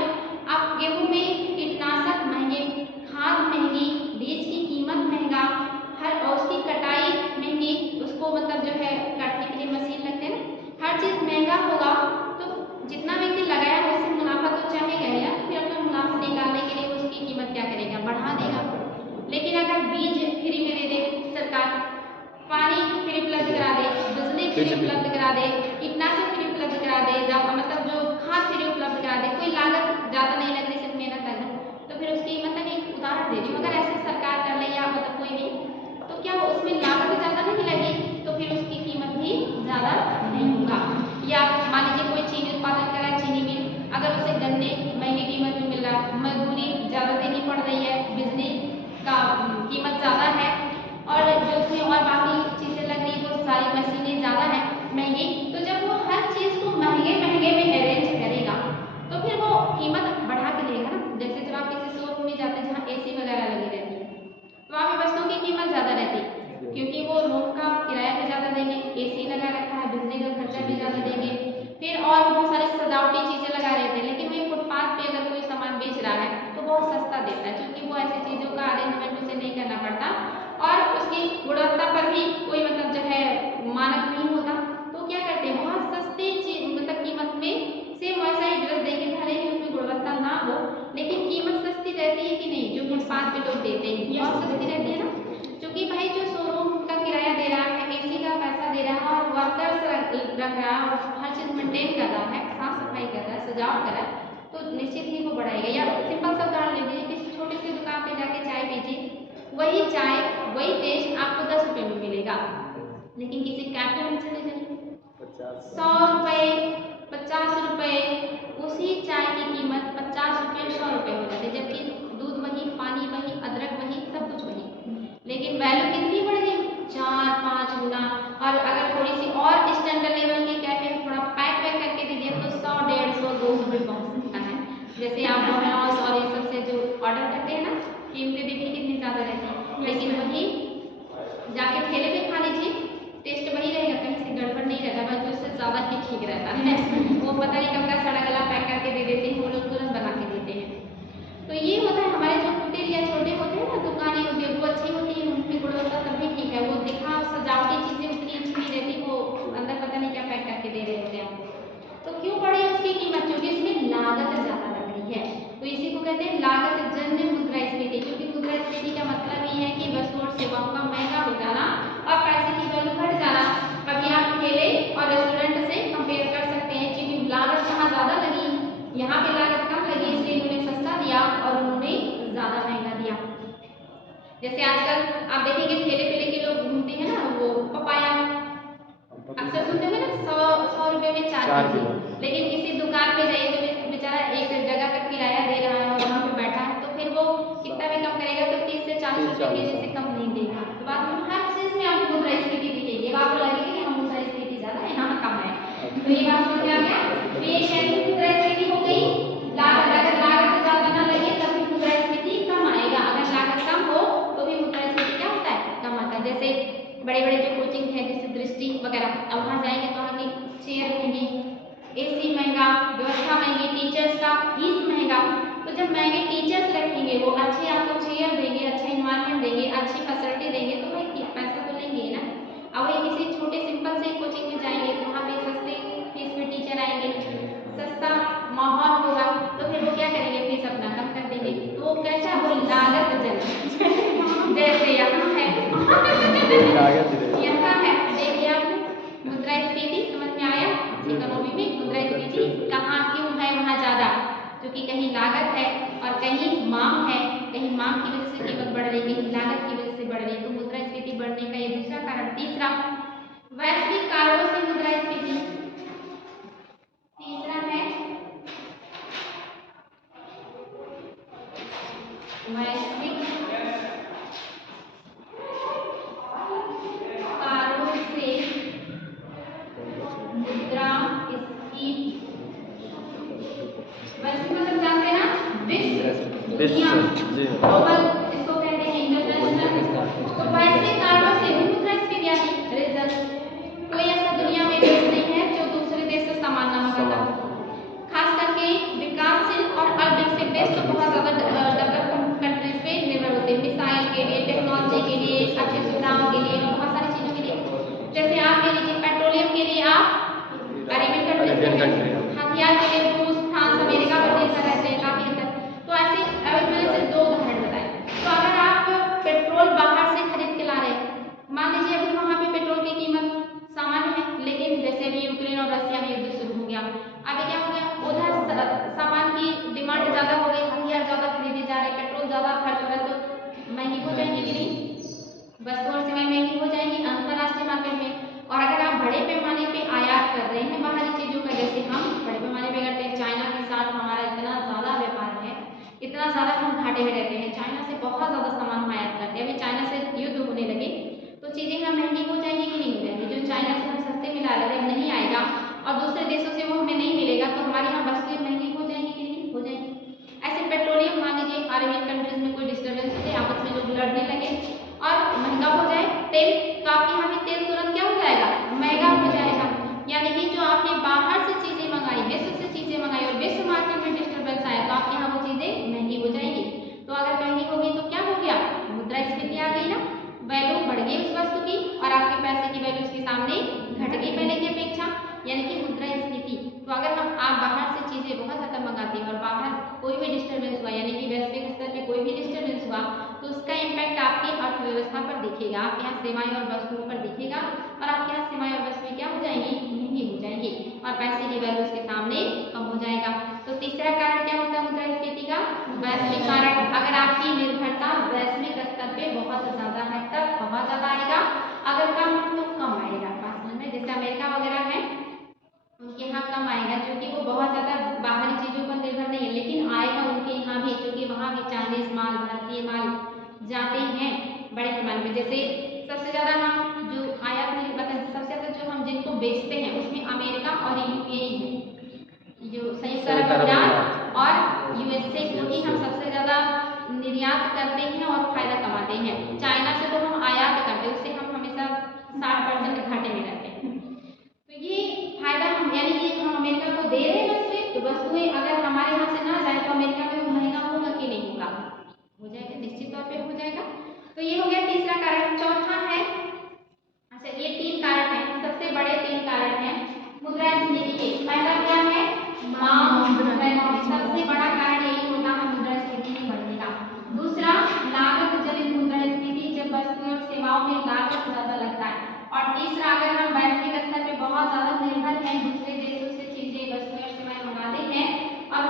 अब गेहूं में कीटनाशक महंगे, खाद महंगी, बीज की कीमत महंगा, हर और उसकी कटाई महंगी, उसको मतलब जो है काटने के लिए मशीन लगते हैं ना, हर चीज़ महंगा होगा, तो जितना व्यक्ति लगाया है उससे मुनाफा तो चाहेगा या फिर अपना मुनाफा निकालने के लिए उसकी कीमत क्या करेगा? बढ़ा देगा। लेकिन अगर बीज फ्री में दे दे सरकार, पानी फ्री उपलब्ध करा दे, बिजली फ्री उपलब्ध करा दे, कीटनाशक फ्री उपलब्ध करा दे, मतलब जो खाद फ्री उपलब्ध करा दे, कोई लागत ज़्यादा नहीं लग रही, सिर्फ मेहनत लग रही, तो फिर उसकी मतलब एक उदाहरण दे रही हूँ, अगर ऐसे सरकार कर ले या मतलब कोई भी, तो क्या उसमें लागत ज़्यादा नहीं लगी, तो फिर उसकी कीमत भी ज़्यादा नहीं होगा। या मान लीजिए कोई चीनी उत्पादन कर रहा है, चीनी मिल, अगर उसे गन्ने महंगी कीमत में मिल रहा है, मजदूरी ज़्यादा देनी पड़ रही है, बिजली का कीमत ज़्यादा है, और जो उसमें और बाकी चीज़ें लग रही वो सारी मशीनें ज़्यादा है महंगी, तो जब वो हर चीज़ को महंगे में अरेंज करेगा तो फिर वो कीमत बढ़ा के देगा ना। जैसे जब आप किसी शोरूम में जाते हैं जहाँ AC वगैरह लगी रहती है, तो वहाँ पे वस्तुओं की कीमत ज़्यादा रहती है, क्योंकि वो रूम का किराया भी ज़्यादा देंगे, AC लगा रखा है, बिजली का खर्चा भी ज़्यादा देंगे, फिर और बहुत सारी सजावटी चीज़ें लगा रहते हैं। लेकिन वही फुटपाथ पे अगर कोई सामान बेच रहा है तो बहुत सस्ता देता है, क्योंकि वो ऐसी चीज़ों का अरेंजमेंट उसे नहीं करना पड़ता और उसकी गुणवत्ता पर भी कोई मतलब जो है मानक नहीं होता, तो क्या करते हैं बहुत सस्ती चीज मतलब कीमत में सेम वैसा ही ड्रेस देंगे, भले ही उसमें गुणवत्ता ना हो, लेकिन कीमत सस्ती रहती है कि नहीं? जो फुटपाथ पे लोग देते हैं बहुत सस्ती रहती है ना, क्योंकि भाई जो शोरूम का किराया दे रहा है, AC का पैसा दे रहा है और वर्कर्स रख रहा है और हर चीज़ मेंटेन कर रहा है, साफ सफाई कर रहा है, सजावट कर रहा है, तो निश्चित ही वो बढ़ाएगा। या सिंपल सा उदाहरण ले लीजिए, किसी छोटी सी दुकान पे जाके चाय पीजिए, वही चाय वही टेस्ट आपको 10 रुपये में मिलेगा, लेकिन किसी कैफे में चले जाइए 100 रुपये 50 रुपये, उसी चाय की कीमत 50 रुपये 100 रुपये हो जाती है, जबकि दूध वही, पानी वही, अदरक वही, सब कुछ वही, लेकिन वैल्यू कितनी बढ़ गई? 4-5 गुना। और अगर थोड़ी सी और स्टैंडर्ड लेवल की कैफे में थोड़ा पैक करके दीजिए तो 100-150-200 रुपये पहुँच सकता है। जैसे आप डोमिनोज और ये सब से जो ऑर्डर करते हैं ना, कीमतें देखिए कितनी ज़्यादा रहती है, लेकिन वही जाके ठेले पे खा लीजिए, टेस्ट वही रहेगा, कहीं से गड़बड़ नहीं रहता, बल्कि उससे ज़्यादा ही ठीक रहता है। वो पता नहीं कब का सड़ा गला पैक करके दे देते हैं, वो लोग तुरंत बना के देते हैं। तो ये होता है हमारे जो कुटीर या छोटे होते हैं ना दुकानें उद्योग, वो अच्छी होती है, उनकी गुणवत्ता तब भी ठीक है, वो दिखा सजावटी चीज़ें उतनी अच्छी नहीं रहती, वो अंदर पता नहीं क्या पैक करके दे रहे होते हैं। तो क्यों बढ़ी उसकी कीमत? क्योंकि इसमें लागत ज़्यादा लग रही है, तो इसी को कहते हैं लागत जन्य मुद्रास्फीति। क्योंकि मुद्रास्फीति का मतलब ये है कि वस्तु और यहाँ पे लागत कम लगी इसलिए इन्होंने सस्ता दिया और उन्होंने ज़्यादा महंगा दिया। जैसे आजकल आप देखेंगे ठेले पे लेके लोग घूमते हैं ना, वो पपाया अक्सर सुनते होंगे ना, 100 रुपए में 4 किलो। केजी। लेकिन किसी दुकान पे जाइए जो बेचारा एक जगह का किराया दे रहा है और वहाँ पे बैठा है, तो फिर वो कितना भी कम करेगा तो 30 से 40 रुपए केजी से कम नहीं देगा। तो बात में हर चीज़ में आपको मुद्रास्फीति दिखेगी। अब आपको लगेगा कि हम मुद्रास्फीति ज़्यादा है, यहाँ कम है। तो ये बात समझ में आ गया। तो ये कैसी मुद्रास्फीति हो गई? लागत, अगर लागत ज़्यादा ना लगे तब भी मुद्रास्फीति कम आएगा, अगर लागत कम हो तो भी मुद्रास्फीति क्या होता है? कम आता है। जैसे बड़े बड़े जो कोचिंग है जैसे दृष्टि वगैरह, अब वहाँ जाएंगे तो वहाँ की चेयर महंगी, एसी महंगा, व्यवस्था महंगी, टीचर्स का फीस महंगा। तो जब महंगे टीचर्स रखेंगे, वो अच्छे आपको चेयर देंगे, अच्छा इन्वायरमेंट देंगे, अच्छी फैसिलिटी देंगे, तो भाई पैसा तो लेंगे ना। अब वही किसी छोटे सिंपल से कोचिंग में जाएंगे तो वहाँ पे सस्ते फीस में टीचर आएंगे, सस्ता माहौल होगा, तो फिर वो क्या करेंगे? फीस अपना कम कर देंगे। तो वो कैसा? वो लागत जैसे यहाँ है यहाँ है। देखिए आप मुद्रास्फीति समझ में आया? इकोनॉमी में मुद्रास्फीति कहाँ क्यों है वहाँ ज़्यादा? क्योंकि कहीं लागत है और कहीं मांग है, कहीं मांग की वजह से कीमत बढ़ रही, कहीं लागत की वजह से बढ़ रही। तो मुद्रास्फीति बढ़ने का ये दूसरा कारण। तीसरा, वैश्विक कारणों से मुद्रास्फीति। तीसरा है वैश्विक कारणों से मुद्रास्फीति। वैश्विक मतलब जानते हैं ना? विश्व, दुनिया, ग्लोबल, इसको कहते हैं इंटरनेशनल। तो वैश्विक कारणों से मुद्रास्फीति यानी रिजल्ट। कोई ऐसा दुनिया में देश नहीं है जो दूसरे देश से सामान ना मंगाता हो। खास करके विकासशील और अविकसित देश तो बहुत ज़्यादा डेवलप्ड कंट्रीज पे निर्भर होते हैं, मिसाइल के लिए, टेक्नोलॉजी के लिए, अच्छी सुविधाओं के लिए और बहुत सारी चीज़ों के लिए। जैसे आप ले लीजिए पेट्रोलियम के लिए आप अरेबियन कंट्री, हथियार के लिए रूस, फ्रांस, अमेरिका पर निर्भर रहते हैं काफ़ी हद तक। तो ऐसे अभी मैंने सिर्फ 2 उदाहरण बताए। तो अगर आप पेट्रोल बाहर से खरीद के ला रहे हैं, मान लीजिए अभी वहाँ पे पेट्रोल की कीमत सामान्य है, लेकिन जैसे अभी यूक्रेन और रशिया में युद्ध शुरू हो गया, अभी क्या हो गया? उधर सामान की डिमांड ज़्यादा हो गई, हथियार ज़्यादा खरीदे जा रहे, पेट्रोल ज़्यादा खर्च हो रहा है, तो महंगी हो जाएंगी कि नहीं? वस्तु और सेवाएं महंगी हो जाएंगी अंतर्राष्ट्रीय मार्केट में। और अगर आप बड़े पैमाने पे आयात कर रहे हैं बाहरी चीज़ों का, जैसे हम बड़े पैमाने पे करते हैं, चाइना के साथ हमारा इतना ज़्यादा व्यापार है, इतना ज़्यादा हम घाटे में रहते हैं, चाइना से बहुत ज़्यादा सामान हम आयात करते हैं। अभी चाइना से युद्ध होने लगे तो चीज़ें हम महंगी हो जाएंगी कि नहीं हो जाएंगी? जो चाइना से हम सस्ते मिला रहे थे नहीं आएगा और दूसरे देशों से वो हमें नहीं मिलेगा, तो हमारे यहाँ वस्तुएं महंगी हो जाएंगी कि नहीं हो जाएंगी? ऐसे पेट्रोलियम मान लीजिए अरेबियन कंट्रीज में कोई डिस्टर्बेंस हो जाए, आपस में लोग लड़ने लगे और महंगा हो जाए तेल, तो आपके यहाँ भी तेल तुरंत क्या हो जाएगा? महंगा हो जाएगा। यानी कि जो आपने बाहर से चीज़ें मंगाई, विश्व से चीज़ें मंगाई और विश्व मार्केट में डिस्टर्बेंस आया, तो आपके यहाँ वो चीज़ें महंगी हो जाएंगी। तो अगर महंगी होगी तो क्या हो गया? मुद्रास्फीति आ गई ना, वैल्यू बढ़ गई उस वस्तु की और आपके पैसे की वैल्यू उसके सामने घट गई पहले की अपेक्षा, यानी कि मुद्रास्फीति। तो अगर आप बाहर से चीज़ें बहुत ज़्यादा मंगाते हैं और बाहर कोई भी डिस्टर्बेंस हुआ, यानी कि वैश्विक स्तर पे कोई भी डिस्टर्बेंस हुआ, तो उसका इम्पैक्ट आपकी अर्थव्यवस्था पर दिखेगा, आपके यहाँ सेवाएं और वस्तुओं पर दिखेगा और आपके यहाँ सेवाएं और वस्तुएं क्या हो जाएंगी? महंगी हो जाएंगी और पैसे की वैल्यू उसके सामने कम हो जाएगा। तो तीसरा कारण क्या होता है मुद्रास्फीति का? वैश्विक कारण। अगर आपकी निर्भरता वैश्विक स्तर पे बहुत ज़्यादा है तब बहुत ज़्यादा आएगा, अगर कम है तो कम आएगा। बात समझ में? जैसे अमेरिका वगैरह है उनके यहाँ कम आएगा क्योंकि वो बहुत ज़्यादा बाहरी चीज़ों पर निर्भर नहीं है, लेकिन आएगा उनके यहाँ भी क्योंकि वहाँ भी चाइनीज माल, भारतीय माल जाते हैं बड़े पैमाने पे। जैसे सबसे ज़्यादा हम जो आयात में मतलब सबसे ज़्यादा जो हम जिनको बेचते हैं उसमें अमेरिका और यूएई है, जो संयुक्त अरब अमीरात और यूएसए को ही हम सबसे ज़्यादा निर्यात करते हैं और फायदा कमाते हैं। चाइना से तो हम आयात करते हैं, उससे हम हमेशा 60% घाटे में रहते हैं। तो ये फायदा हम यानी कि हम अमेरिका को दे रहे हैं वस्तुएं, तो वस्तुएं अगर हमारे यहाँ से ना जाए तो अमेरिका में वो महंगा होगा कि नहीं होगा? हो जाएगा, निश्चित तौर पे हो जाएगा। तो ये हो गया तीसरा कारण। चौथा है, अच्छा ये 3 कारण है, सबसे बड़े 3 कारण हैं मुद्रास्फीति के। पहला क्या है? मांग। सबसे बड़ा कारण यही होता है मुद्रास्फीति में बढ़ने का। दूसरा लागत जनित मुद्रास्फीति, जब वस्तुओं और सेवाओं में लागत ज़्यादा लगता है। और तीसरा अगर हम वैश्विक स्तर पे बहुत ज़्यादा निर्भर हैं, दूसरे देशों से चीज़ें, वस्तुएं और सेवाएं मंगाते हैं और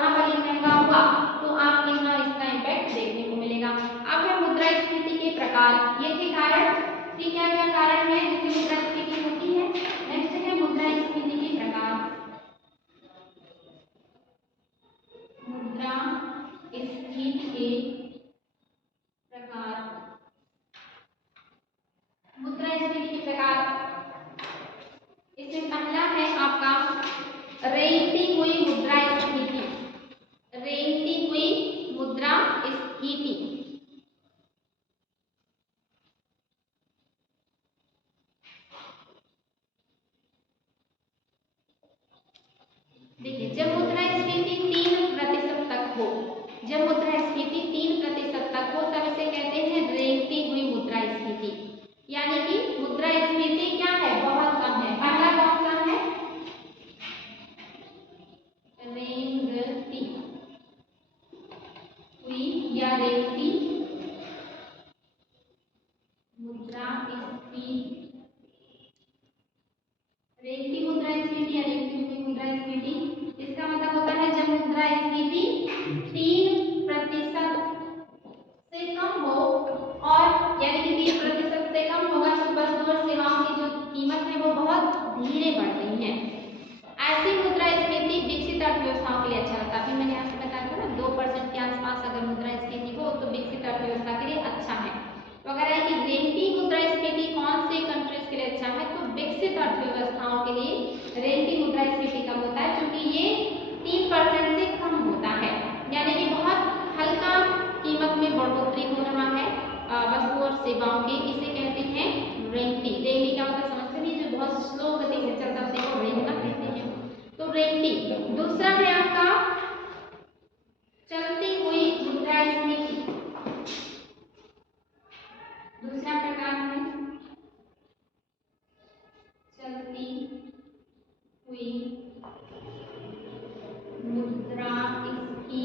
हो, जब मुद्रास्फीति 3% तक हो तब इसे कहते हैं रेंगती हुई मुद्रास्फीति। यानी कि मुद्रास्फीति क्या है, बहुत कम है। पहला कौन सा है, रेंगती हुई या रेंगती मुद्रास्फीति, रेंगती मुद्रास्फीति या रेंगती हुई मुद्रास्फीति, इसका मतलब होता है जब मुद्रास्फीति 3% से कम हो, और यानी कि 3% से कम होगा तो वस्तु और सेवाओं की जो कीमत है वो बहुत धीरे बढ़ रही है। ऐसी मुद्रास्फीति विकसित अर्थव्यवस्थाओं के लिए अच्छा होता है। अभी मैंने आपसे बताया था ना 2% के आसपास अगर मुद्रास्फीति हो तो विकसित अर्थव्यवस्था के लिए अच्छा है। तो अगर है कि रेंगती मुद्रास्फीति कौन से कंट्रीज के लिए अच्छा है, तो विकसित अर्थव्यवस्थाओं के लिए रेंगती मुद्रास्फीति कम होता है, क्योंकि ये 3% से कम होता है, यानी कि बहुत हल्का कीमत में बढ़ोतरी हो रहा है वस्तु और सेवाओं के, इसे कहते हैं रेंगती। रेंगती क्या होता है समझते नहीं, जो बहुत स्लो गति से चलता है उसे रेंगना कहते हैं। तो रेंगती। दूसरा है आपका चलती हुई मुद्रास्फीति, दूसरा प्रकार है चलती हुई मुद्रास्फीति।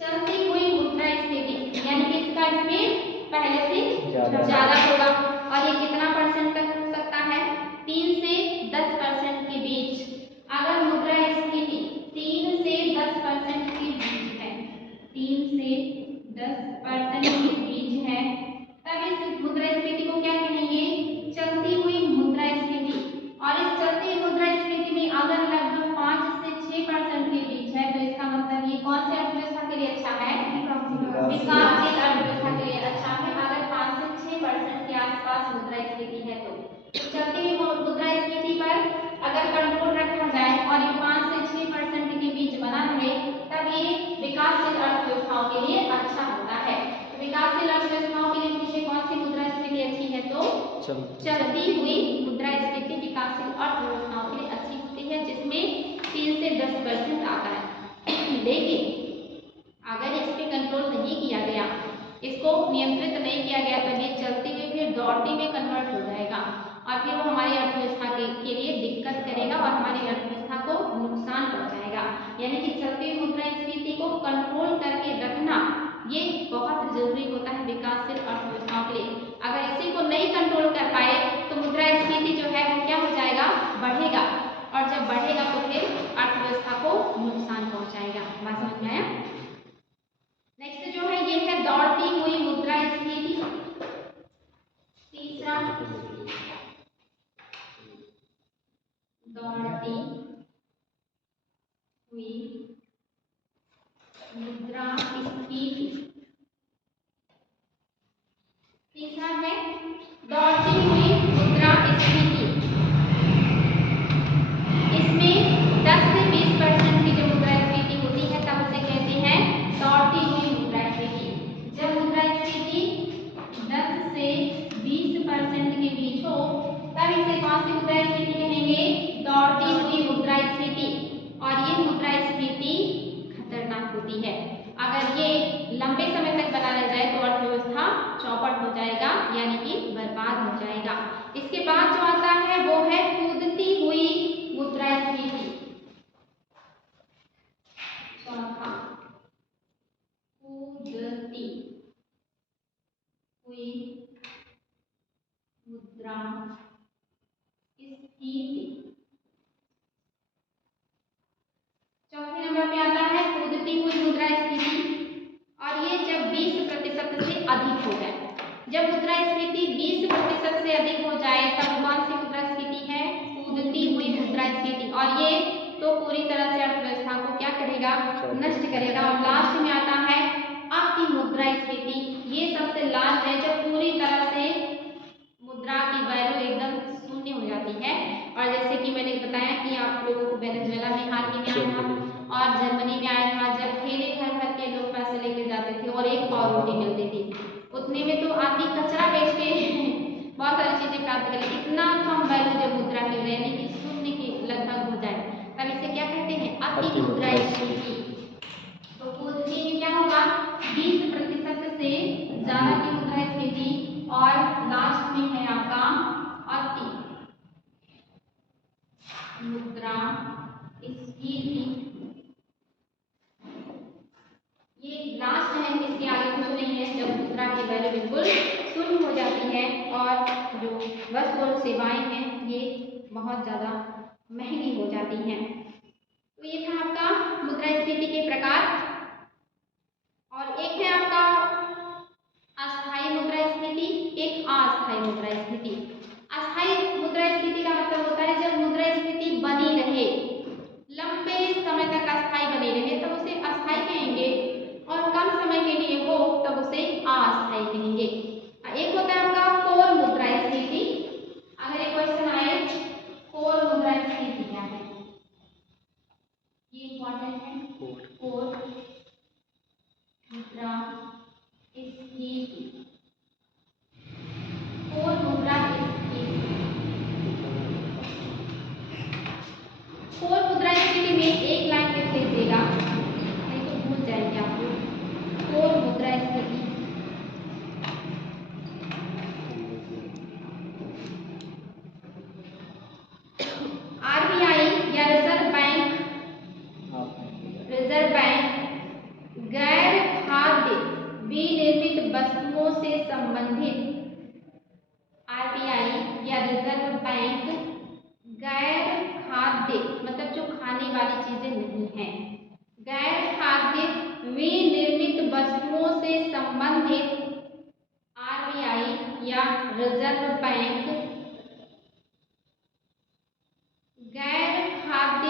चलती हुई मुद्रास्फीति यानी कि इसका स्पीड पहले से ज्यादा होगा, और ये कितना परसेंट तक हो सकता है, 3 से 10% के बीच। अगर मुद्रास्फीति 3 से 10% के बीच है, 3 से 10% के बीच है, तब इस मुद्रास्फीति को क्या कहेंगे, चलती हुई मुद्रास्फीति। और इस चलती हुई मुद्रास्फीति में अगर लगभग 5 से 6% के बीच है, तो इसका मतलब ये कौन से अर्थव्यवस्था के लिए अच्छा है, विकासशील अर्थव्यवस्था के लिए अच्छा है। अगर 5 से 6% के आसपास मुद्रास्फीति है तो चलती हुई मुद्रास्फीति पर अगर कंट्रोल रखा जाए और ये 5 से 6% के बीच बना रहे, तब ये विकासशील अर्थव्यवस्थाओं के लिए अच्छा होता है। तो विकासशील अर्थव्यवस्थाओं के लिए पूछे कौन सी मुद्रास्फीति अच्छी है, तो चलती हुई मुद्रास्फीति विकासशील अर्थव्यवस्थाओं के लिए अच्छी होती है, जिसमें 3 से 10% आता है। लेकिन अगर इस पे कंट्रोल नहीं किया गया, इसको नियंत्रित नहीं किया गया, तब ये चलती हुई फिर दौड़ती में कन्वर्ट हो जाएगा, और फिर वो हमारी अर्थव्यवस्था के लिए दिक्कत करेगा और हमारी अर्थव्यवस्था को नुकसान पहुंचाएगा। यानी कि चलती हुई मुद्रास्फीति को कंट्रोल करके रखना ये बहुत जरूरी होता है विकासशील अर्थव्यवस्थाओं के लिए। अगर इसी को नहीं कंट्रोल कर पाए तो मुद्रास्फीति जो है वो क्या हो जाएगा, बढ़ेगा, और जब बढ़ेगा तो फिर अर्थव्यवस्था को नुकसान पहुंचाएगा। बात समझ में आया। नेक्स्ट जो है ये है दौड़ती हुई मुद्रास्फीति। तीसरा दौड़ती हुई मुद्रास्फीति। तीसरा है दौड़ती हुई मुद्रास्फीति। इसमें 10 से 20% की जो मुद्रास्फीति होती है तब उसे कहते हैं दौड़ती हुई मुद्रास्फीति। जब मुद्रास्फीति 10 से 20% के बीच हो तब इसे कौन सी मुद्रास्फीति कहेंगे, दौड़ती हुई मुद्रास्फीति। और ये मुद्रास्फीति खतरनाक होती है, अगर ये लंबे समय तक बना रह जाए तो अर्थव्यवस्था चौपट हो जाएगा, यानी कि बर्बाद हो जाएगा। इसके बाद जो आता है वो है कूदती हुई मुद्रास्फीति। चौथा कूदती हुई मुद्रास्फीति। चौथे नंबर पे आता है कूदती हुई मुद्रास्फीति, और ये जब 20% से अधिक हो जाए। जब मुद्रास्फीति 20% से अधिक हो जाए तब कौन सी मुद्रास्फीति है, कूदती हुई मुद्रास्फीति। और ये तो पूरी तरह से अर्थव्यवस्था को क्या करेगा, नष्ट करेगा। और लास्ट में आता है अति मुद्रास्फीति। ये सबसे लास्ट है जब पूरी तरह से मुद्रा की वैल्यू एकदम शून्य हो जाती है। और जैसे कि मैंने बताया कि आप लोगों को वेनेजुएला में हाल ही में आया था और जर्मनी में आया था, जब ठेले घर घर के लोग पैसे लेके जाते थे और एक पाव रोटी मिलती थी, उतने में तो आदमी कचरा बेच के बहुत सारी चीजें प्राप्त कर, इतना कम वैल्यू जब मुद्रा की यानी कि शून्य की लगभग हो जाए तब इसे क्या कहते हैं, अति मुद्रा मुद्रा स्फीति, ये लास्ट है, इसके आगे कुछ नहीं है। जब मुद्रा की वैल्यू बिल्कुल शून्य हो जाती है और जो वस्तु और सेवाएं हैं ये बहुत ज़्यादा महंगी हो जाती हैं। तो ये था आपका मुद्रास्फीति के प्रकार। और एक है आपका अस्थायी मुद्रास्फीति, एक अस्थायी मुद्रास्फीति। अस्थायी मुद्रास्फीति का मतलब होता है जब मुद्रास्फीति बनी रहे, लंबे समय तक अस्थायी बनी रहे तब उसे अस्थायी कहेंगे, और कम समय के लिए हो तब उसे अस्थायी कहेंगे। एक होता है आपका कोर मुद्रास्फीति। अगर एक क्वेश्चन आए कोर मुद्रास्फीति क्या है, ये इंपॉर्टेंट है। कोर मुद्रास्फीति, कोर मुद्रास्फीति। कोर मुद्रास्फीति में एक लाइन लिख लीजिएगा, नहीं तो भूल जाएंगे आप लोग। कोर मुद्रास्फीति आरबीआई या रिजर्व बैंक गैर खाद्य विनिर्मित वस्तुओं से संबंधित, आरबीआई या रिजर्व बैंक गैर खाद्य मतलब जो खाने वाली चीजें नहीं हैं, गैर खाद्य विनिर्मित वस्तुओं से संबंधित आरबीआई या रिजर्व बैंक गैर खाद्य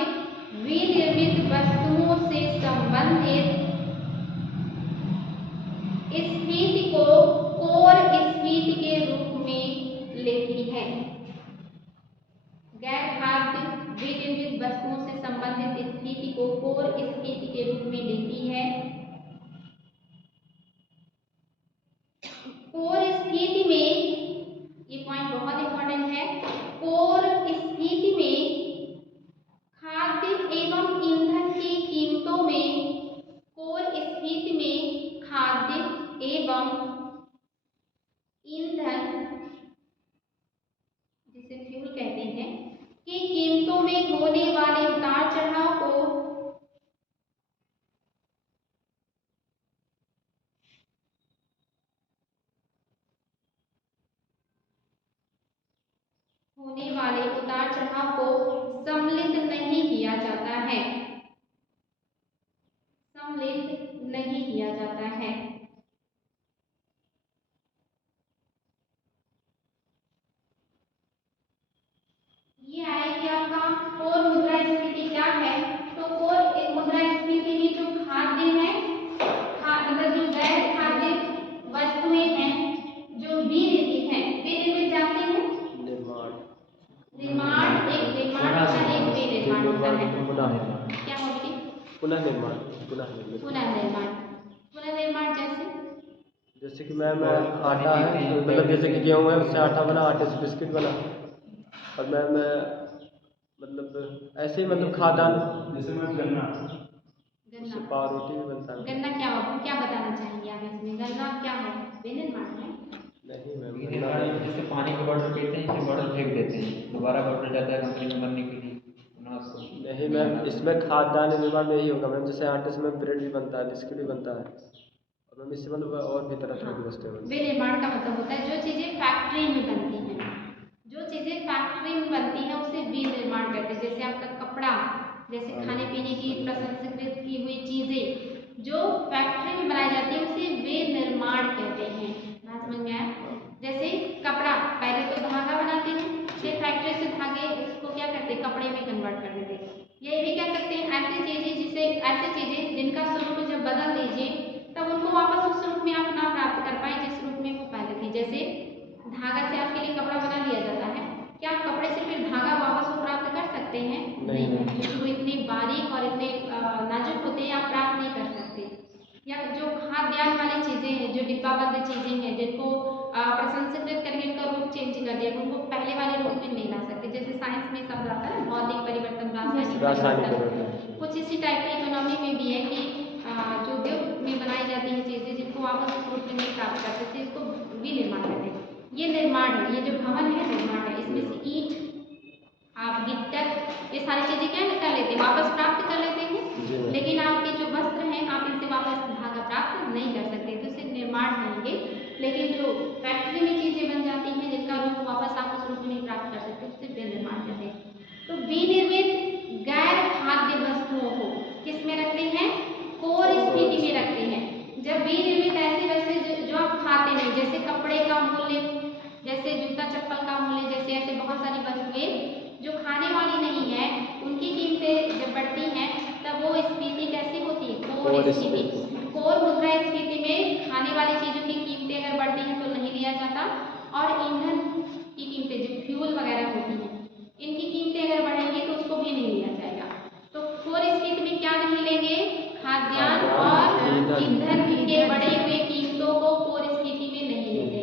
विनिर्मित वस्तुओं से संबंधित स्फीति को कोर स्फीति के रूप में लेती है। गैर खाद्य विनिर्मित वस्तुओं से संबंधित स्फीति को कोर स्फीति के रूप में लेती है। कोर स्फीति में, ये पॉइंट बहुत इंपॉर्टेंट है, कोर स्फीति में खाद्य एवं ईंधन की कीमतों में, कोर स्फीति में खाद्य एवं ईंधन जिसे फ्यूल कहते हैं की कीमतों में होने वाले उतार चढ़ाव को सम्मिलित नहीं किया जाता है, सम्मिलित नहीं किया जाता है। ये आएगी आपका कोर मुद्रास्फीति क्या है। तो कोर मुद्रास्फीति में जो खाद्य है, मतलब जो गैर खाद्य वस्तुएं हैं जो विनिर्मित हैं, विनिर्मित जानते हैं, निर्माण एक निर्माण होता है, एक विनिर्माण होता है। क्या होगी? पुनः निर्माण। जैसे कि मैम आटा है, मतलब जैसे कि गेहूँ है उससे आटा बना, आटे से बिस्किट बना, और मैम मतलब ऐसे ही मतलब खाद्यान्न, जैसे मैम गन्ना, उससे पावरोटी भी बनता है। गन्ना क्या बताना चाहेंगे आप इसमें? गन्ना क्या है? विनिर्माण है? नहीं मैम, जैसे पानी का बॉटल पीते हैं, फिर बॉटल फेंक देते हैं, दोबारा बॉटल जाता है कंपनी में बनने के लिए। नहीं मैम, इसमें खाद्यान्न निर्माण में यही होगा मैम, जैसे आटे से ब्रेड भी बनता है, बिस्किट भी बनता है, और मैम इससे मतलब और भी तरह की वस्तुएं बनती हैं। विनिर्माण का मतलब होता है जो चीजें फैक्ट्री में बनती हैं, जो चीजें फैक्ट्री में बनती हैं उसे विनिर्माण कहते हैं। जैसे आपका कपड़ा, जैसे खाने पीने की प्रसंस्कृत की हुई चीजें जो फैक्ट्री में बनाई जाती है उसे विनिर्माण कहते हैं। बात समझ में आया? जैसे कपड़ा, पहले तो धागा बनाते हैं, फिर फैक्ट्री से धागे उसको क्या करते हैं, कपड़े में कन्वर्ट कर देते हैं। ये भी कह सकते हैं ऐसी चीजें जिनका स्वरूप जब बदल दीजिए तब उनको वापस उस रूप में आप ना प्राप्त कर पाए जिस रूप में वो पहले थी। जैसे धागा से आपके लिए कपड़ा बना लिया जाता है, क्या आप कपड़े से फिर धागा वापस वो प्राप्त कर सकते हैं? नहीं, क्योंकि वो इतने बारीक और इतने नाजुक होते हैं, आप प्राप्त नहीं कर सकते। या जो खाद्यान्न वाली चीजें हैं, जो डिब्बाबंद चीजें हैं, जिनको प्रसंस्कृत करके उनका रूप चेंज कर दिया, उनको पहले वाले रूप में नहीं ला सकते। जैसे साइंस में शब्द आता है भौतिक परिवर्तन, रासायनिक परिवर्तन, कुछ इसी टाइप की इकोनॉमी में भी है कि जो उद्योग में बनाई जाती है चीजें जिनको वापस उस रूप में नहीं प्राप्त कर सकते, इसको विनिर्माण कहते हैं। ये निर्माण है, ये जो भवन है निर्माण है, इसमें से ईंट आप गिफ्ट ये सारी चीज़ें क्या कर लेते हैं, वापस प्राप्त कर लेते जी हैं, मैम। लेकिन आपके जो वस्त्र हैं आप इनसे वापस धागा प्राप्त नहीं कर सकते, तो सिर्फ निर्माण करेंगे। लेकिन जो फैक्ट्री में चीज़ें बन जाती हैं जिनका रूप वापस आप उस रूप में नहीं प्राप्त कर सकते, उससे विनिर्माण कहते हैं। तो विनिर्मित गैर खाद्य वस्तुओं को किस में रखते हैं, कोर स्थिति में रखते हैं। जब विनिर्मित ऐसी वस्तु जो आप खाते नहीं, जैसे कपड़े का मूल्य, जैसे जूता चप्पल का मूल्य, जैसे ऐसे बहुत सारी वस्तुएं जो खाने वाली नहीं है, उनकी कीमतें जब बढ़ती हैं तब वो स्फीति कैसी होती है, कोर स्फीति। कोर मुद्रा स्फीति में खाने वाली चीजों की कीमतें अगर बढ़ती हैं तो नहीं लिया जाता, और ईंधन की कीमतें जो फ्यूल वगैरह होती हैं इनकी कीमतें अगर बढ़ेंगी तो उसको भी नहीं लिया जाएगा। तो कोर स्फीति में क्या नहीं लेंगे, खाद्यान्न और ईंधन के बढ़े हुए कीमतों को कोर स्फीति में नहीं लेते।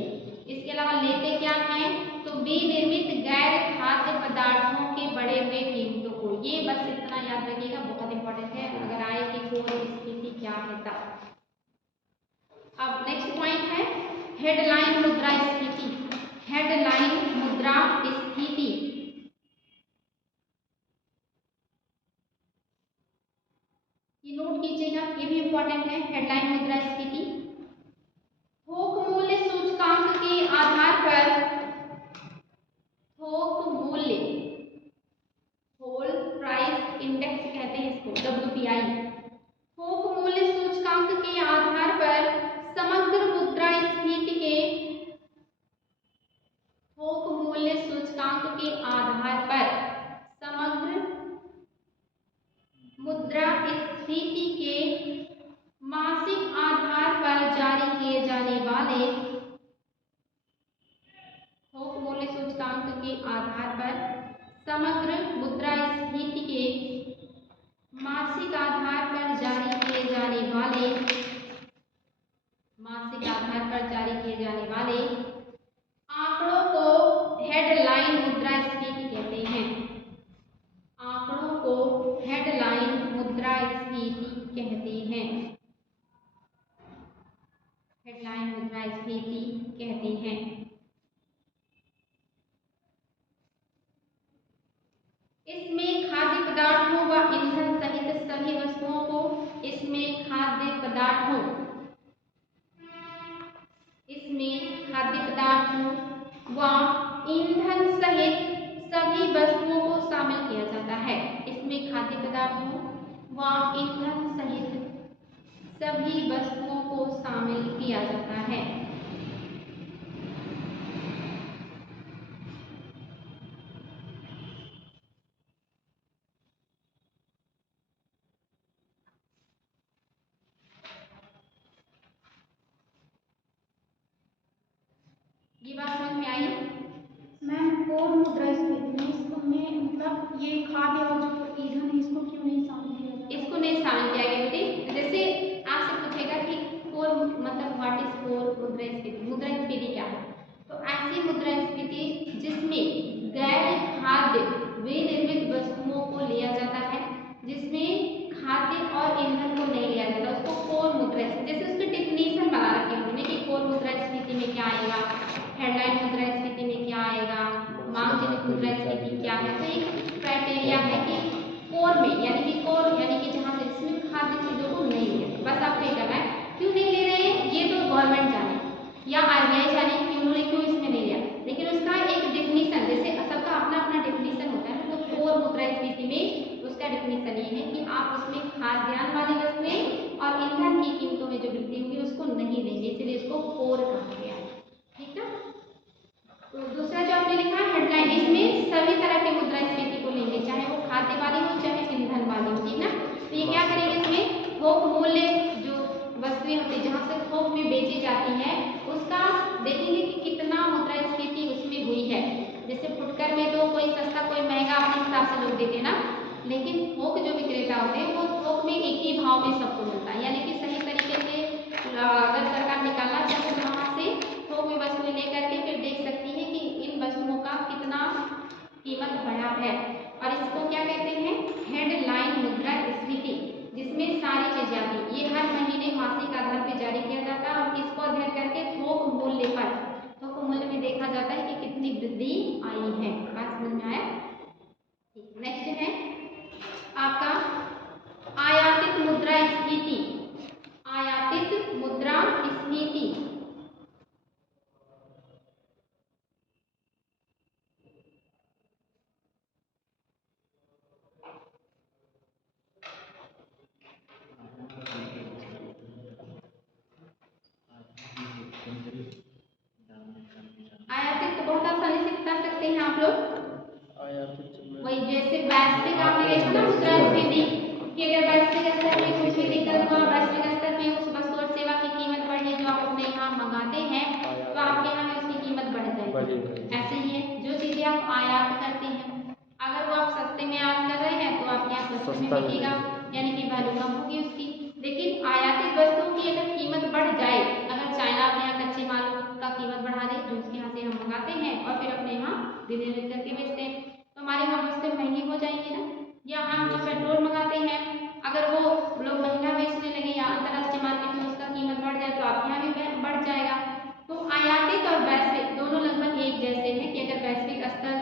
इसके अलावा लेते क्या हैं, तो विनिर्मित गैर खाद्य पदार्थों के बढ़े हुए कीमतों को। ये बस इतना याद रखिएगा, बहुत इंपॉर्टेंट है अगर आए कि कोर स्फीति क्या है तब। अब नेक्स्ट पॉइंट है हेडलाइन मुद्रा स्फीति। हेडलाइन मुद्रा स्फीति ये नोट कीजिएगा, ये भी इंपॉर्टेंट है। हेडलाइन मुद्रा स्फीति थोक मूल्य सूचकांक के आधार पर, थोक मूल्य होल प्राइस इंडेक्स कहते हैं इसको, WPI, थोक मूल्य सूचकांक के आधार पर समग्र मुद्रास्फीति के, थोक मूल्य सूचकांक के आधार पर समग्र मुद्रास्फीति के मासिक आधार पर जारी किए जाने वाले, थोक मूल्य सूचकांक के आधार पर समग्र मुद्रास्फीति के मासिक आधार पर जारी किए जाने वाले, मासिक आधार पर जारी किए जाने वाले आंकड़ों को हेडलाइन मुद्रास्फीति कहते हैं। आंकड़ों को हेडलाइन मुद्रास्फीति कहते हैं, हेडलाइन मुद्रास्फीति कहते हैं। इसमें खाद्य पदार्थों व ईंधन सहित सभी वस्तुओं को, इसमें खाद्य पदार्थों, इसमें खाद्य पदार्थों व ईंधन सहित सभी वस्तुओं को शामिल किया जाता है। इसमें खाद्य पदार्थों व ईंधन सहित सभी वस्तुओं को शामिल किया जाता है। ये बात समझ में आई? मैम कोर मुद्रास्फीति में इसको में मतलब ये खाद्य और जो ईंधन है इसको क्यों नहीं शामिल किया जाता? इसको नहीं शामिल किया गया बेटे। जैसे आपसे पूछेगा कि कोर मतलब व्हाट इज कोर मुद्रास्फीति, मुद्रास्फीति क्या है, तो ऐसी मुद्रास्फीति जिसमें गैर खाद्य विनिर्मित वस्तुओं को लिया जाता है, जिसमें खाद्य और ईंधन को नहीं लिया जाता, उसको कोर मुद्रास्फीति, जैसे उसके डेफिनेशन बना रखे हैं उन्होंने कि कोर मुद्रास्फीति में क्या आएगा, हेडलाइन मुद्रास्फीति में क्या आएगा, मांगजनिक मुद्रास्फीति क्या है। तो एक क्राइटेरिया है कि कोर में, यानी कि कोर यानी कि जहाँ से जिसमें खाद्य चीज़ों को नहीं ले, बस आपको ये करना है। क्यों नहीं ले रहे हैं ये तो गवर्नमेंट जाने या RBI जाने कि उन्होंने क्यों इसमें नहीं लिया, लेकिन उसका एक डेफिनेशन, जैसे सबका अपना अपना डेफिनेशन होता है, तो कोर मुद्रास्फीति में उसका डेफिनेशन ये है कि आप उसमें खाद्यान्न वाली वस्तुएं और ईंधन की कीमतों में जो वृद्धि होगी उसको नहीं लेंगे, इसलिए उसको कोर कहा गया है। ठीक है। तो दूसरा जो आपने लिखा है हेडलाइन, इसमें सभी तरह की मुद्रास्फीति को लेंगे, चाहे वो खाद्य वाली हो चाहे ईंधन वाली हो, ठीक ना। तो ये क्या करेंगे, इसमें थोक मूल्य जो वस्तुएं होती है जहाँ से थोक में बेची जाती है उसका देखेंगे कि कितना मुद्रास्फीति उसमें हुई है। जैसे फुटकर में तो कोई सस्ता कोई महंगा अपने हिसाब से लोग देते ना, लेकिन थोक जो विक्रेता होते हैं वो थोक में एक ही भाव में सबको मिलता है, यानी कि सही तरीके से अगर सरकार निकालना चाहे तो वहाँ से थोक में वस्तुएं लेकर के फिर देख सकती है कि इन वस्तुओं का कितना कीमत बढ़ा है। और इसको क्या कहते हैं, हेडलाइन मुद्रास्फीति, जिसमें सारी चीजें आती हैं। ये हर महीने मासिक आधार पर जारी किया जाता है और इसको अध्ययन करके थोक मूल्य पर, थोक मूल्य में देखा जाता है कि कितनी वृद्धि आई है। बात समझ में आया? नेक्स्ट है आपका आयातित मुद्रास्फीति। आयातित मुद्रास्फीति आयातित तो बहुत आसानी से बता सकते हैं आप लोग। वही जैसे वैश्विक आपने देखा ना मुद्रास्फीति कि अगर वैश्विक स्तर में कुछ भी दिक्कत हुआ, वैश्विक स्तर में उस वस्तु और सेवा की कीमत बढ़ी जो आप अपने यहाँ मंगाते हैं तो आपके यहाँ भी उसकी कीमत बढ़ जाएगी। ऐसे ही है जो चीजें आप आयात करते हैं, अगर वो आप सस्ते में आयात कर रहे हैं तो आपके यहाँ सस्ते में बिकेगा, यानी कि वैल्यू कम होगी उसकी। लेकिन आयातित वस्तुओं की अगर कीमत बढ़ जाए, अगर चाइना अपने यहाँ कच्चे माल का कीमत बढ़ा दे जो उसके यहाँ से हम मंगाते हैं और फिर अपने यहाँ डिलीवरी करके बेचते हैं तो हमारे यहाँ वस्तुएं महंगी हो जाएंगी ना। या हम जो पेट्रोल मंगाते हैं अगर वो लोग महंगा बेचने लगे या अंतर्राष्ट्रीय मार्केट में उसका कीमत बढ़ जाए तो आपके यहाँ भी बढ़ जाएगा। तो आयातित और वैश्विक दोनों लगभग एक जैसे हैं कि अगर वैश्विक स्तर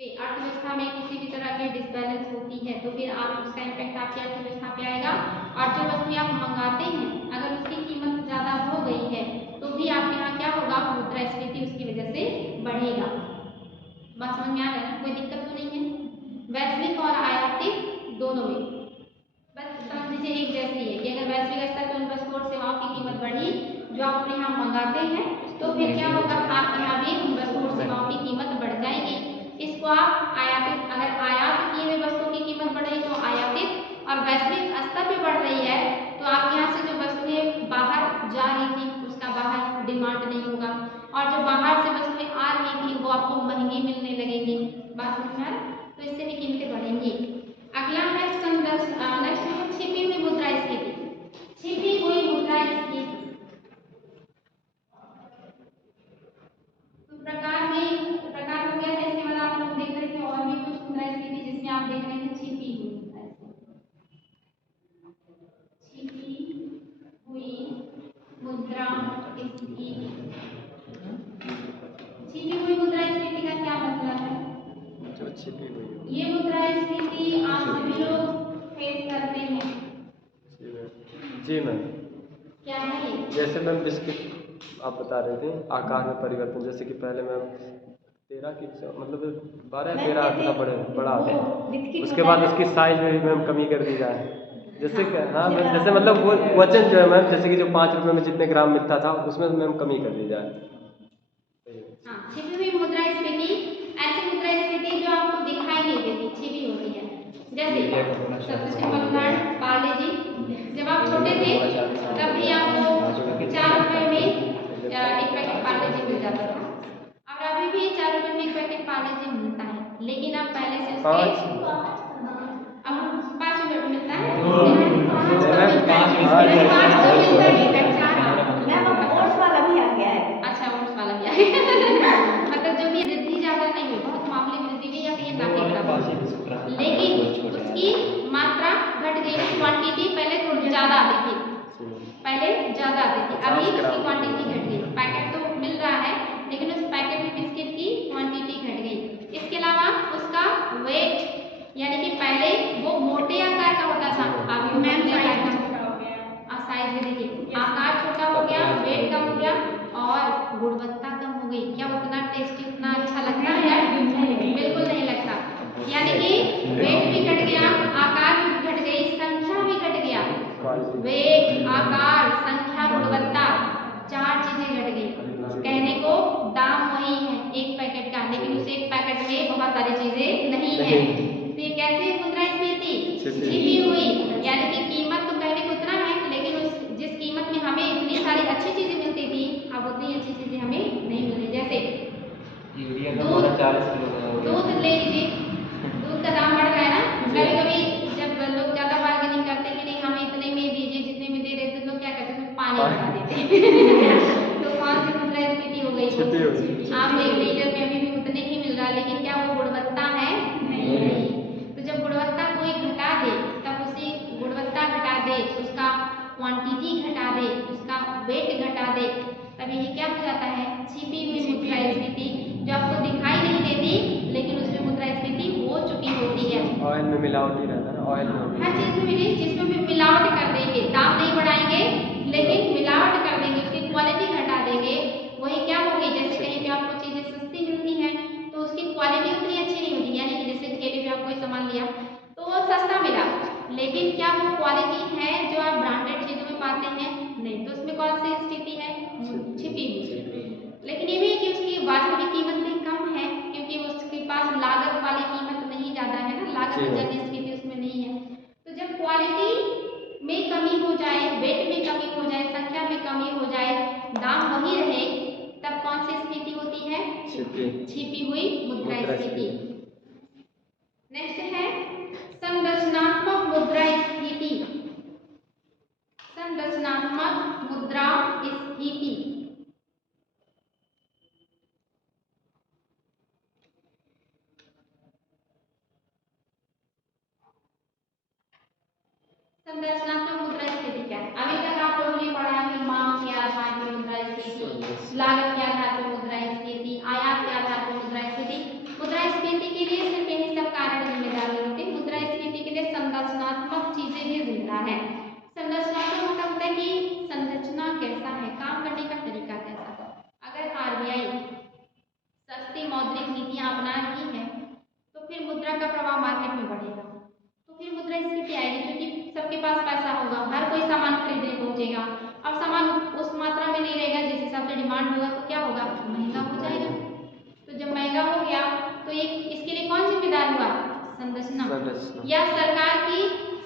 पे अर्थव्यवस्था में किसी भी तरह की डिसबैलेंस होती है तो फिर आप उसका इम्पैक्ट आपकी अर्थव्यवस्था पे आएगा। और जो वस्तुएं आप मंगाते हैं अगर उसकी कीमत ज़्यादा हो गई है तो भी आपके यहाँ क्या होगा, मुद्रास्फीति उसकी वजह से बढ़ेगा। बात समझ में आ रहा है, कोई दिक्कत तो नहीं है। वैश्विक और आयातित दोनों में बस समझ लीजिए एक जैसी है कि अगर वैश्विक स्तर पर उन वस्तुओं और सेवाओं की कीमत बढ़ी जो आप अपने यहाँ मंगाते हैं तो फिर क्या होगा, आपके यहाँ भी उन वस्तुओं और सेवाओं की कीमत बढ़ जाएगी। इसको आप आयातित, अगर आयात किए हुए वस्तुओं की कीमत बढ़ रही तो आयातित, और वैश्विक स्तर पे बढ़ रही है तो आपके यहाँ से जो वस्तुएं बाहर जा रही थी उसका बाहर डिमांड नहीं होगा और जो बाहर से वस्तुएं आ रही थी वो आपको महंगी मिलने लगेंगी। बात समझ में आ रहा है? तो इससे भी कीमतें बढ़ेंगी। अगला है नेक्स्ट है छिपी हुई मुद्रास्फीति। छिपी हुई मुद्रास्फीति तो प्रकार हो गया था। इसके बाद आप लोग देख रहे थे और भी कुछ मुद्रास्फीति जिसमें आप देख रहे थे छिपी हुई मुद्रास्फीति। छिपी हुई मुद्रास्फीति का क्या मतलब है? जो छिपी हुई ये मुद्रास्फीति आप सभी लोग फेस करते हैं। जी मैम। क्या है ये? जैसे मैम बिस्किट आप बता रहे थे आकार में परिवर्तन, जैसे कि पहले मैम 13 की मतलब 12 13 इतना बड़ा आता है, उसके बाद उसकी साइज में भी मैम कमी कर दी जाए। जैसे कि हाँ मैम, जैसे मतलब वो वजन जो है मैम, जैसे कि जो 5 रुपये में जितने ग्राम मिलता था उसमें मैम कमी कर दी जाए। हाँ, छिपी हुई मुद्रास्फीति ऐसी मुद्रास्फीति जो आपको दिखाई नहीं देती, छिपी होती है। जैसे सबसे सिंपल उदाहरण पार्ले जी, जब आप छोटे थे तब भी आपको 4 रुपये में एक पैकेट पार्ले जी मिल जाता था और अभी भी 4 रुपये में एक पैकेट पार्ले जी मिलता है, लेकिन अब पहले से उसके अब 5 रुपये में मिलता है। अच्छा, ओट्स वाला भी आ गया। मतलब जो भी वृद्धि ज़्यादा नहीं हुई, बहुत मामूली वृद्धि हुई या कहीं ना कहीं, लेकिन उसकी मात्रा घट गई। क्वांटिटी पहले थोड़ी ज़्यादा आती थी, अभी उसकी क्वांटिटी घट गई। पैकेट तो मिल रहा है लेकिन उस पैकेट में बिस्किट की क्वांटिटी घट गई। इसके अलावा उसका वेट, यानी कि पहले वो मोटे आकार का होता था, अभी मोटे आकार का साइज में देखिए आकार छोटा हो गया, वेट कम हो गया और गुणवत्ता कम हो गई। क्या उतना टेस्टी, उतना अच्छा लगता है? बिल्कुल नहीं लगता। यानी कि वेट भी घट गया, आकार भी घट गई, संख्या भी घट गया। वेट, आकार, संख्या, गुणवत्ता, 4 चीजें घट गई। कहने को दाम वही है एक पैकेट का, लेकिन उस एक पैकेट में बहुत सारी चीजें नहीं है। तो ये कैसी मुद्रास्फीति? छिपी हुई, यानी कि कीमत तो कहने को उतना है लेकिन उस जिस कीमत में हमें इतनी सारी अच्छी चीजें मिलती थी अब उतनी अच्छी चीजें हमें नहीं मिल रही। जैसे दूध ले लीजिए, दूध का दाम बढ़ रहा है ना। कभी कभी जब लोग ज्यादा बार्गेनिंग करते कि नहीं हमें इतने में दीजिए जितने में दे रहे थे, लोग क्या करते हैं पानी बढ़ा देते। तो कौन सी मुद्रास्फीति हो गई? आप 1 लीटर में अभी भी उतने ही मिल रहा है, लेकिन क्या वो गुणवत्ता है? नहीं। तो जब गुणवत्ता कोई घटा दे तब उसी गुणवत्ता घटा दे, उसका क्वांटिटी घटा दे, उसका वेट घटा दे, तब ये क्या हो जाता है? छिपी हुई मुद्रास्फीति, जो आपको दिखाई नहीं देती लेकिन उसमें मुद्रास्फीति हो चुकी होती ऑयल में मिलावट ही रहता है ना, ऑयल में हर चीज़ में जिसमें भी मिलावट कर देंगे, दाम नहीं बढ़ाएंगे लेकिन मिलावट कर देंगे, उसकी क्वालिटी घटा देंगे, वही क्या होगी, जैसे कहीं पे आपको चीज़ें सस्ती मिलती हैं तो उसकी क्वालिटी उतनी अच्छी नहीं होती, यानी कि जैसे ठेले पे आप कोई सामान लिया तो वो सस्ता मिला, लेकिन क्या वो क्वालिटी है जो आप ब्रांडेड चीज़ों में पाते हैं, नहीं, तो उसमें कौन सी स्थिति है, छिपी हुई। लेकिन ये भी है कि उसकी वास्तविक कीमत भी कम है, क्योंकि उसके पास लागत वाली कीमत नहीं ज़्यादा है ना, लागत जन्य स्थिति उसमें नहीं है। तो जब क्वालिटी में कमी हो जाए, वेट में कमी हो जाए, संख्या में कमी हो जाए, दाम वही रहे, तब कौन सी स्थिति होती है, छिपी हुई मुद्रास्फीति। नेक्स्ट है संरचनात्मक मुद्रास्फीति। संरचनात्मक मुद्रास्फीति संरचनात्मक मुद्रास्फीति क्या है? अभी तक आप लोगों ने पढ़ा कि मांग के आधार पर मुद्रास्फीति, लागत के आधार पर मुद्रास्फीति, आयात के आधार पर मुद्रास्फीति। मुद्रास्फीति के लिए सिर्फ यही सब कारण जिम्मेदार नहीं होते, मुद्रास्फीति के लिए संरचनात्मक चीजें भी जिम्मेदार है। संरचनात्मक मतलब होता है कि संरचना कैसा है, काम करने का तरीका कैसा है। अगर आरबीआई सस्ती मौद्रिक नीतियां अपना रही है तो फिर मुद्रा का प्रवाह मार्केट में बढ़ेगा, तो फिर मुद्रास्फीति आएगी, क्योंकि सबके पास पैसा होगा, हर कोई सामान खरीदने पहुंचेगा। अब सामान उस मात्रा में नहीं रहेगा जिस हिसाब से डिमांड होगा, तो क्या होगा, महंगा हो जाएगा। तो जब महंगा हो गया तो ये इसके लिए कौन जिम्मेदार हुआ, संरचना, या सरकार की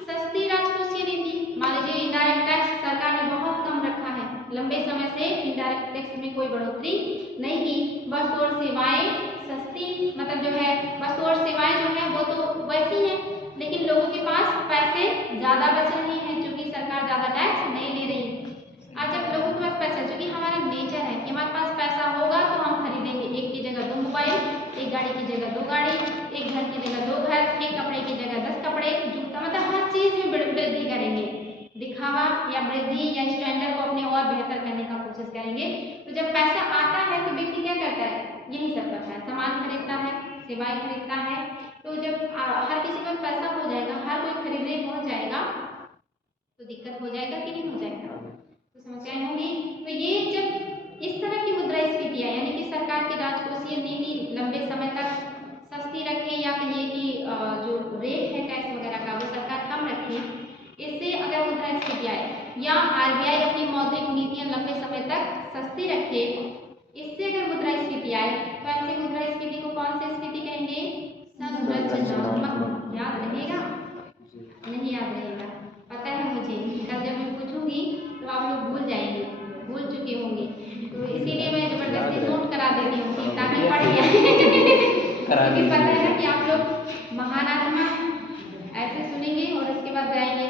सस्ती राजकोषीय नीति। मान लीजिए इनडायरेक्ट टैक्स सरकार ने बहुत कम रखा है, लंबे समय से इनडायरेक्ट टैक्स में कोई बढ़ोतरी नहीं की, वस्तु और सेवाएं सस्ती, मतलब जो है वस्तु और सेवाएं जो है वो तो वैसी हैं, लेकिन लोगों के पास पैसे ज़्यादा बच रहे हैं, क्योंकि सरकार ज़्यादा टैक्स नहीं ले रही है। आज जब लोगों के पास पैसा, क्योंकि हमारा नेचर है कि हमारे पास पैसा होगा तो हम खरीदेंगे, एक की जगह 2 मोबाइल, एक गाड़ी की जगह 2 गाड़ी, एक घर की जगह 2 घर, एक कपड़े की जगह 10 कपड़े, जूता, मतलब हर चीज़ में वृद्धि करेंगे, दिखावा या वृद्धि या स्टैंडर्ड को अपने और बेहतर करने का कोशिश करेंगे। तो जब पैसा आता है तो व्यक्ति क्या करता है, यही सब करता है, सामान खरीदता है, सेवाएं खरीदता है। तो जब हर किसी के पास पैसा हो जाएगा, हर कोई खरीदने पहुंच जाएगा, तो दिक्कत हो जाएगा कि नहीं हो जाएगा, तो समस्याएं होंगी। तो ये जब इस तरह की मुद्रास्फीति है, यानी कि सरकार की राजकोषीय नीति लंबे समय तक सस्ती रखे, या कहिए कि जो रेट है टैक्स वगैरह का वो सरकार कम रखे, इससे अगर मुद्रास्फीति आए, या आरबीआई अपनी मौद्रिक नीतियां लंबे समय तक सस्ती रखे, इससे अगर मुद्रास्फीति आए, तो ऐसे मुद्रास्फीति को कौन सी स्थिति कहेंगे, संरचनात्मक। याद रहेगा, नहीं याद रहेगा, पता है मुझे, कल जब मैं पूछूंगी तो आप लोग भूल जाएंगे, भूल चुके होंगे, तो इसीलिए मैं जबरदस्ती नोट करा देती हूँ ताकि पढ़ जाए। क्योंकि पता है ना कि आप लोग महान आत्मा ऐसे सुनेंगे और उसके बाद जाएंगे।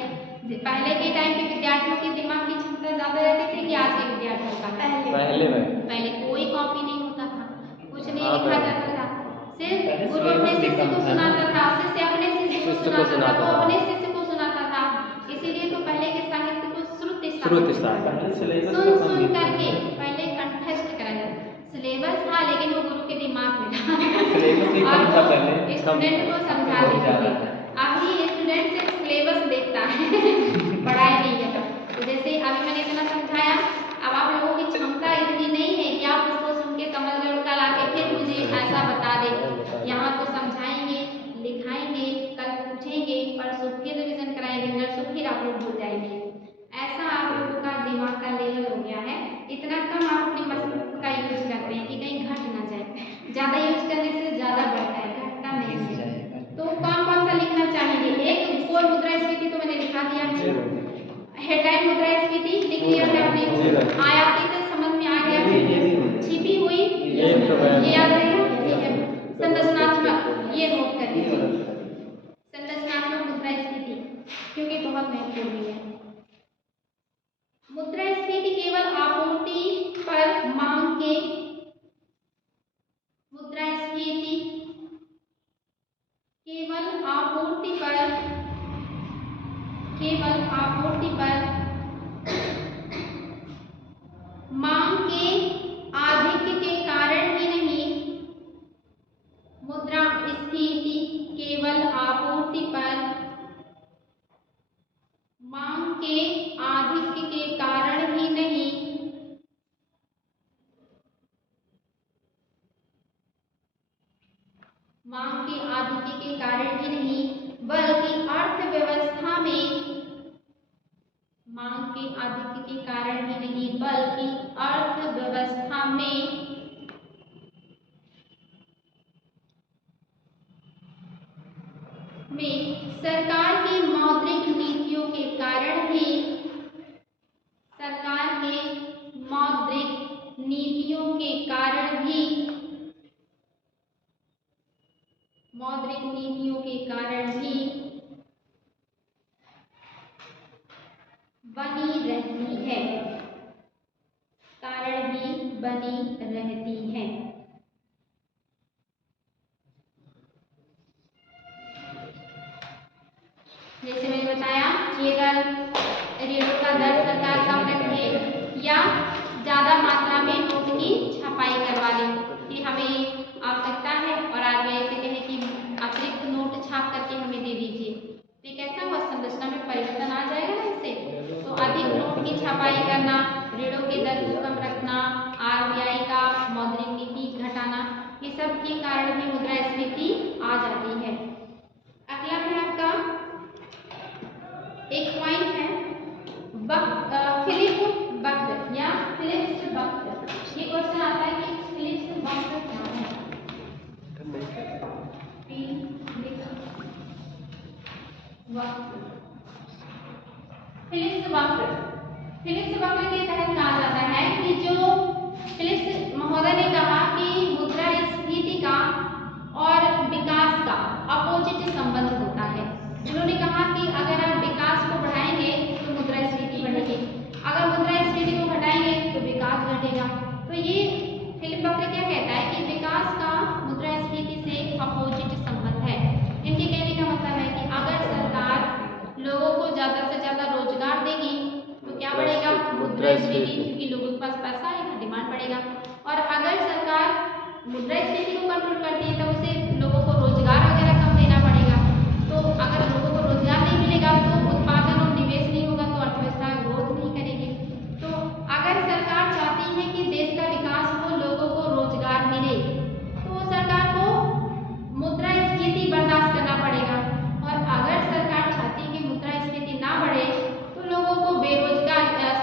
पहले के टाइम पे विद्यार्थियों की दिमाग की क्षमता ज़्यादा रहती थी कि आज के विद्यार्थियों का, पहले कोई कॉपी नहीं होता था, कुछ नहीं लिखा जाता था, सिर्फ गुरु अपने शिष्य को सुनाता था, शिष्य अपने शिष्य को सुनाता था, वो अपने शिष्य को सुनाता था। इसीलिए तो पहले के साहित्य को श्रुति सुन सुन करके पहले कंठस्थ करा जाता, सिलेबस था लेकिन वो गुरु के दिमाग में था और स्टूडेंट को समझा देते थे। अभी स्टूडेंट सिर्फ सिलेबस देखता है, पढ़ाई नहीं करता। तो जैसे अभी मैंने इतना समझाया, अब आप लोगों की क्षमता इतनी नहीं है कि आप उसको सुन के समझ लो, कल आके फिर मुझे ऐसा बता दे। यहाँ तो समझाएंगे, लिखाएंगे, कल पूछेंगे, परसों फिर रिविजन कराएंगे, नरसों फिर आप लोग भूल जाएंगे। ऐसा आप लोगों का दिमाग का लेवल हो गया है, इतना कम आप अपने मस्तिष्क का यूज करते हैं कि कहीं घट ना जाए। ज़्यादा यूज करने से ज़्यादा बढ़ता है, घटता नहीं है। तो कौन कौन सा लिखना चाहेंगे, एक कोर मुद्रास्फीति तो मैंने लिखा दिया है, हेडलाइन मुद्रास्फीति लिख लिया है आपने, आयातित समझ में आ गया है, छिपी हुई ये याद रहेगा, ठीक है। संरचनात्मक ये नोट कर लीजिए, संरचनात्मक मुद्रास्फीति, क्योंकि बहुत महत्वपूर्ण है। मुद्रास्फीति केवल आपूर्ति पर मांग के, मुद्रास्फीति केवल आपूर्ति पर मांग के आधिक्य के कारण ही नहीं, मुद्रास्फीति केवल आपूर्ति के आधिक्य के कारण ही नहीं बल्कि अर्थव्यवस्था में सरकार की मौद्रिक नीतियों के कारण ही बनी रहती है। जैसे मैंने बताया कि अगर ऋणों का दर सरकार कम रखे या ज़्यादा मात्रा में नोट की छपाई करवा ले कि हमें आवश्यकता है और आज वे ऐसे कहें कि अतिरिक्त नोट छाप करके हमें दे दीजिए, तो ये कैसा हुआ, संरचना में परिवर्तन आ जाएगा ना इससे। तो अधिक नोट की छपाई करना, ऋणों के दर को कम रखना, RBI का मौद्रिक नीति घटाना, ये सब के कारण भी मुद्रास्फीति आ जाती है। अगला है आपका एक पॉइंट है फिलिप बक्र या फिलिप्स बक्र। ये क्वेश्चन आता है कि फिलिप्स बक्र क्या है। फिलिप्स बक्र के तहत कहा जाता है कि जो फिलिप्स महोदय ने कहा कि मुद्रास्फीति का और विकास का अपोजिट संबंध होता है। उन्होंने कहा कि अगर आप विकास को बढ़ाएंगे तो मुद्रास्फीति बढ़ेगी, अगर मुद्रास्फीति को घटाएंगे तो विकास घटेगा। तो ये फिलिप बक्र क्या कहता है कि विकास का मुद्रास्फीति से अपोजिट संबंध है। इनके कहने का मतलब है कि अगर सरकार लोगों को ज़्यादा से ज़्यादा रोजगार देगी तो क्या बढ़ेगा, मुद्रास्फीति, क्योंकि लोगों के पास पैसा आएगा, डिमांड बढ़ेगा। और अगर सरकार मुद्रास्फीति को कंट्रोल करती है तो उसे लोगों को रोजगार वगैरह कम देना पड़ेगा। तो अगर लोगों को रोजगार नहीं मिलेगा तो उत्पादन और निवेश नहीं होगा, तो अर्थव्यवस्था ग्रोथ नहीं करेगी। तो अगर सरकार चाहती है कि देश का विकास हो, लोगों को रोजगार मिले, तो सरकार को मुद्रास्फीति बर्दाश्त करना पड़ेगा। और अगर सरकार चाहती है कि मुद्रास्फीति ना बढ़े तो लोगों को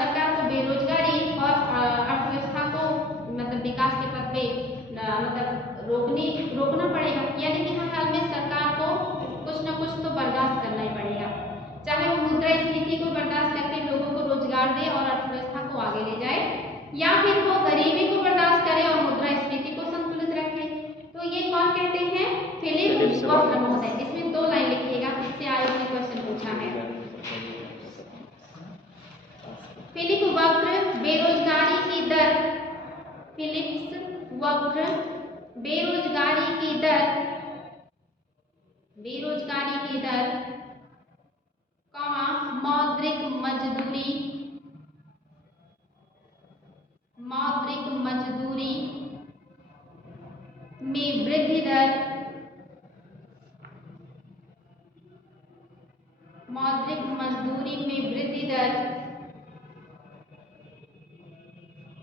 सरकार को बेरोजगारी और अर्थव्यवस्था को मतलब विकास के पथ पे रोकना पड़ेगा। यानी कि हर हाल में सरकार को कुछ न कुछ तो बर्दाश्त करना ही पड़ेगा, चाहे वो मुद्रास्फीति को बर्दाश्त करके लोगों को रोजगार दे और अर्थव्यवस्था को आगे ले जाए, या फिर वो गरीबी को बर्दाश्त करे और मुद्रास्फीति को संतुलित रखे। तो ये कौन कहते हैं, फिलिप बक्र महोदय। इसमें 2 लाइन लिखिएगा, इससे आयोग ने क्वेश्चन पूछा है। फिलिप बक्र बेरोजगारी की दर, फिलिप्स बक्र बेरोजगारी की दर मौद्रिक मजदूरी में वृद्धि दर,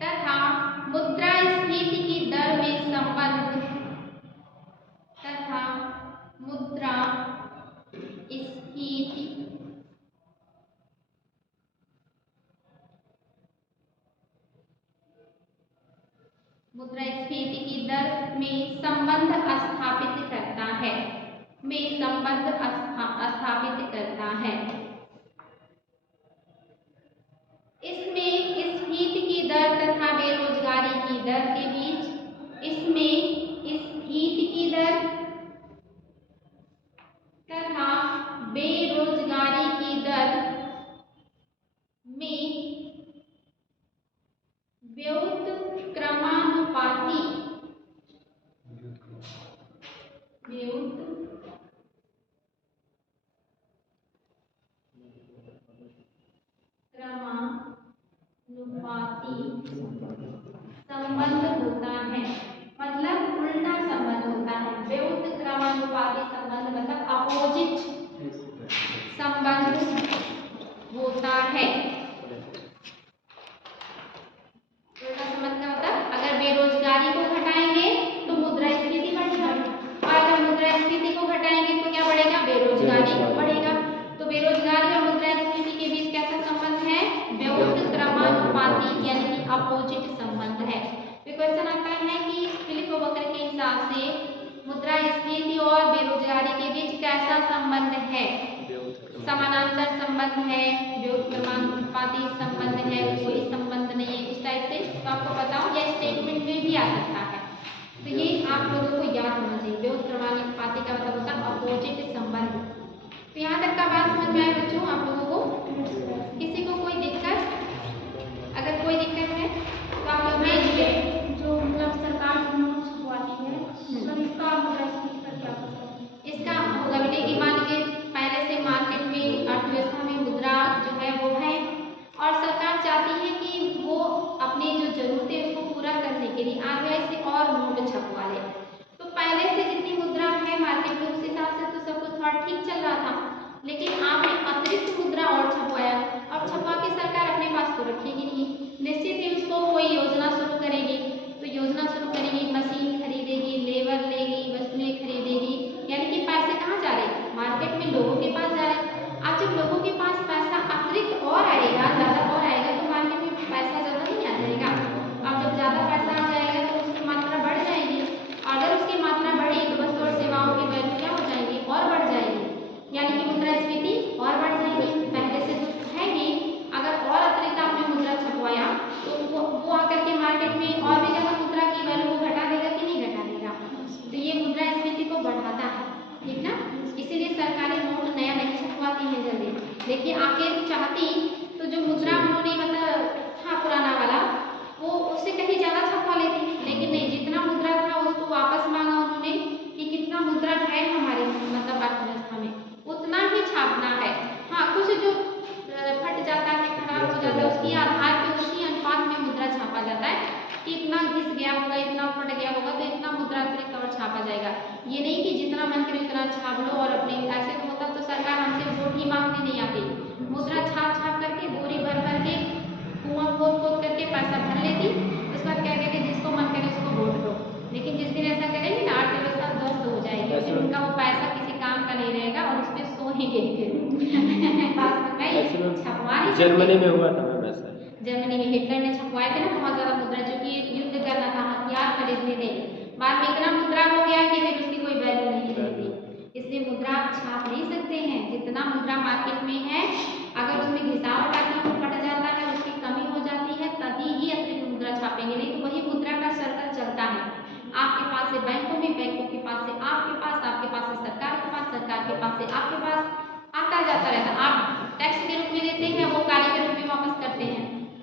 तथा मुद्रास्फीति की दर में संबंध, मुद्रास्फीति की दर में संबंध स्थापित करता है। इसमें स्फीति की दर तथा बेरोजगारी की दर के बीच, स्फीति की दर तथा बेरोजगारी की दर में व्युत्क्रमानुपाती संबंध होता है, मतलब उल्टा संबंध होता है। व्युत्क्रमानुपाती संबंध मतलब अपोजिट संबंध होता है। उल्टा संबंध का मतलब अगर बेरोजगारी को घटाएंगे तो मुद्रास्फीति बढ़ेगा, और अगर मुद्रास्फीति को घटाएंगे तो क्या बढ़ेगा, बेरोजगारी बढ़ेगा। तो बेरोजगारी और मुद्रास्फीति के बीच कैसा संबंध है, कैसा संबंध है, समानांतर संबंध है, व्युत्क्रमानुपाती संबंध है, कोई संबंध नहीं है, इस टाइप से तो आपको बताओ, या स्टेटमेंट में भी आ सकता है। तो ये आप लोगों को याद होना चाहिए। व्युत्क्रमानुपाती का मतलब होता है अपोजिट संबंध। तो यहाँ तक का बात समझ में आए बच्चों आप लोगों को? किसी को कोई दिक्कत? अगर कोई दिक्कत है तो आप लोग भेजिए। जो मतलब सरकार जो नोट छपवाती है, सर इसका मुद्रास्फीति पर क्या असर है? इसका होगा बेटे कि मान लीजिए पहले से मार्केट में अर्थव्यवस्था में मुद्रा जो है वो है, और सरकार चाहती है कि वो अपनी जो जरूरतें उसको पूरा करने के लिए आरबीआई से और नोट छपवा ले। तो पहले से जितनी मुद्रा है मार्केट में उस हिसाब से तो सब कुछ थोड़ा ठीक चल रहा था, लेकिन आपने अतिरिक्त मुद्रा और छपवाया, अब छपवा के सरकार अपने पास तो रखेगी नहीं, निश्चित ही उसको कोई योजना शुरू करेगी। तो योजना शुरू करेगी, मशीन खरीदेगी, लेबर लेगी, वस्तुएं खरीदेगी, यानी कि पैसे कहाँ जा रहे? मार्केट में लोगों के पास जा रहे। अब जब लोगों के पास पैसा अतिरिक्त और आएगा, ज़्यादा और आएगा, तो मार्केट में पैसा ज़्यादा नहीं आ जाएगा। अब जब ज़्यादा पैसा आ जाएगा तो उसकी मात्रा बढ़ जाएगी, अगर उसकी मात्रा बढ़ी तो वस्तु और सेवाओं की वैल्यू क्या हो जाएगी? और बढ़ जाएगी, यानी कि मुद्रास्फीति और बढ़ जाएगी। पहले से तो है ही, अगर और अतिरिक्त आपने मुद्रा छपवाया तो वो आकर के मार्केट में और भी ज़्यादा मुद्रा की वैल्यू को घटा देगा कि नहीं घटा देगा? तो ये मुद्रास्फीति को बढ़ाता है, ठीक ना? इसीलिए सरकारी नोट नया नहीं छपवाती है जल्दी। देखिए आखिर चाहती तो जो मुद्रा उन्होंने मतलब था पुराना वाला, वो उससे कहीं ज़्यादा छपवा लेती, लेकिन नहीं, जितना मुद्रा था उसको वापस मांगा उन्होंने कि कितना मुद्रा है हमारे मतलब अर्थव्यवस्था में उतना ही छापना है। हाँ, कुछ जो फट जाता है, खराब हो जाता है, उसकी आधार पे उसी अनुपात में मुद्रा छापा जाता है कि इतना घिस गया होगा, इतना फट गया होगा तो इतना मुद्रा अतिरिक्त और छापा जाएगा। ये नहीं कि जितना मन करे उतना छाप लो और अपने ऐसे तो होता तो सरकार हमसे वोट ही मांगने नहीं आती, मुद्रा छाप छाप करके बोरी भर भर के कुआं खोद करके पैसा भर लेती, उसके बाद कह देती जिसको मन करे उसको वोट दो। लेकिन जिस दिन ऐसा करेंगे ना अर्थव्यवस्था ध्वस्त हो जाएगी, उस दिन उनका वो पैसा किसी काम का नहीं रहेगा और उस पर सोएंगे फिर। छपवा नहीं जर्मनी में हुआ था मैम ऐसा। जर्मनी में हिटलर ने छपवाए थे ना बहुत ज़्यादा मुद्रा, जो कि युद्ध करना था, हथियार खरीदने थे, बाद में इतना मुद्रा हो गया कि फिर उसकी कोई वैल्यू नहीं रहती। इसलिए मुद्रा आप छाप नहीं सकते हैं, जितना मुद्रा मार्केट में है अगर उसमें घिसा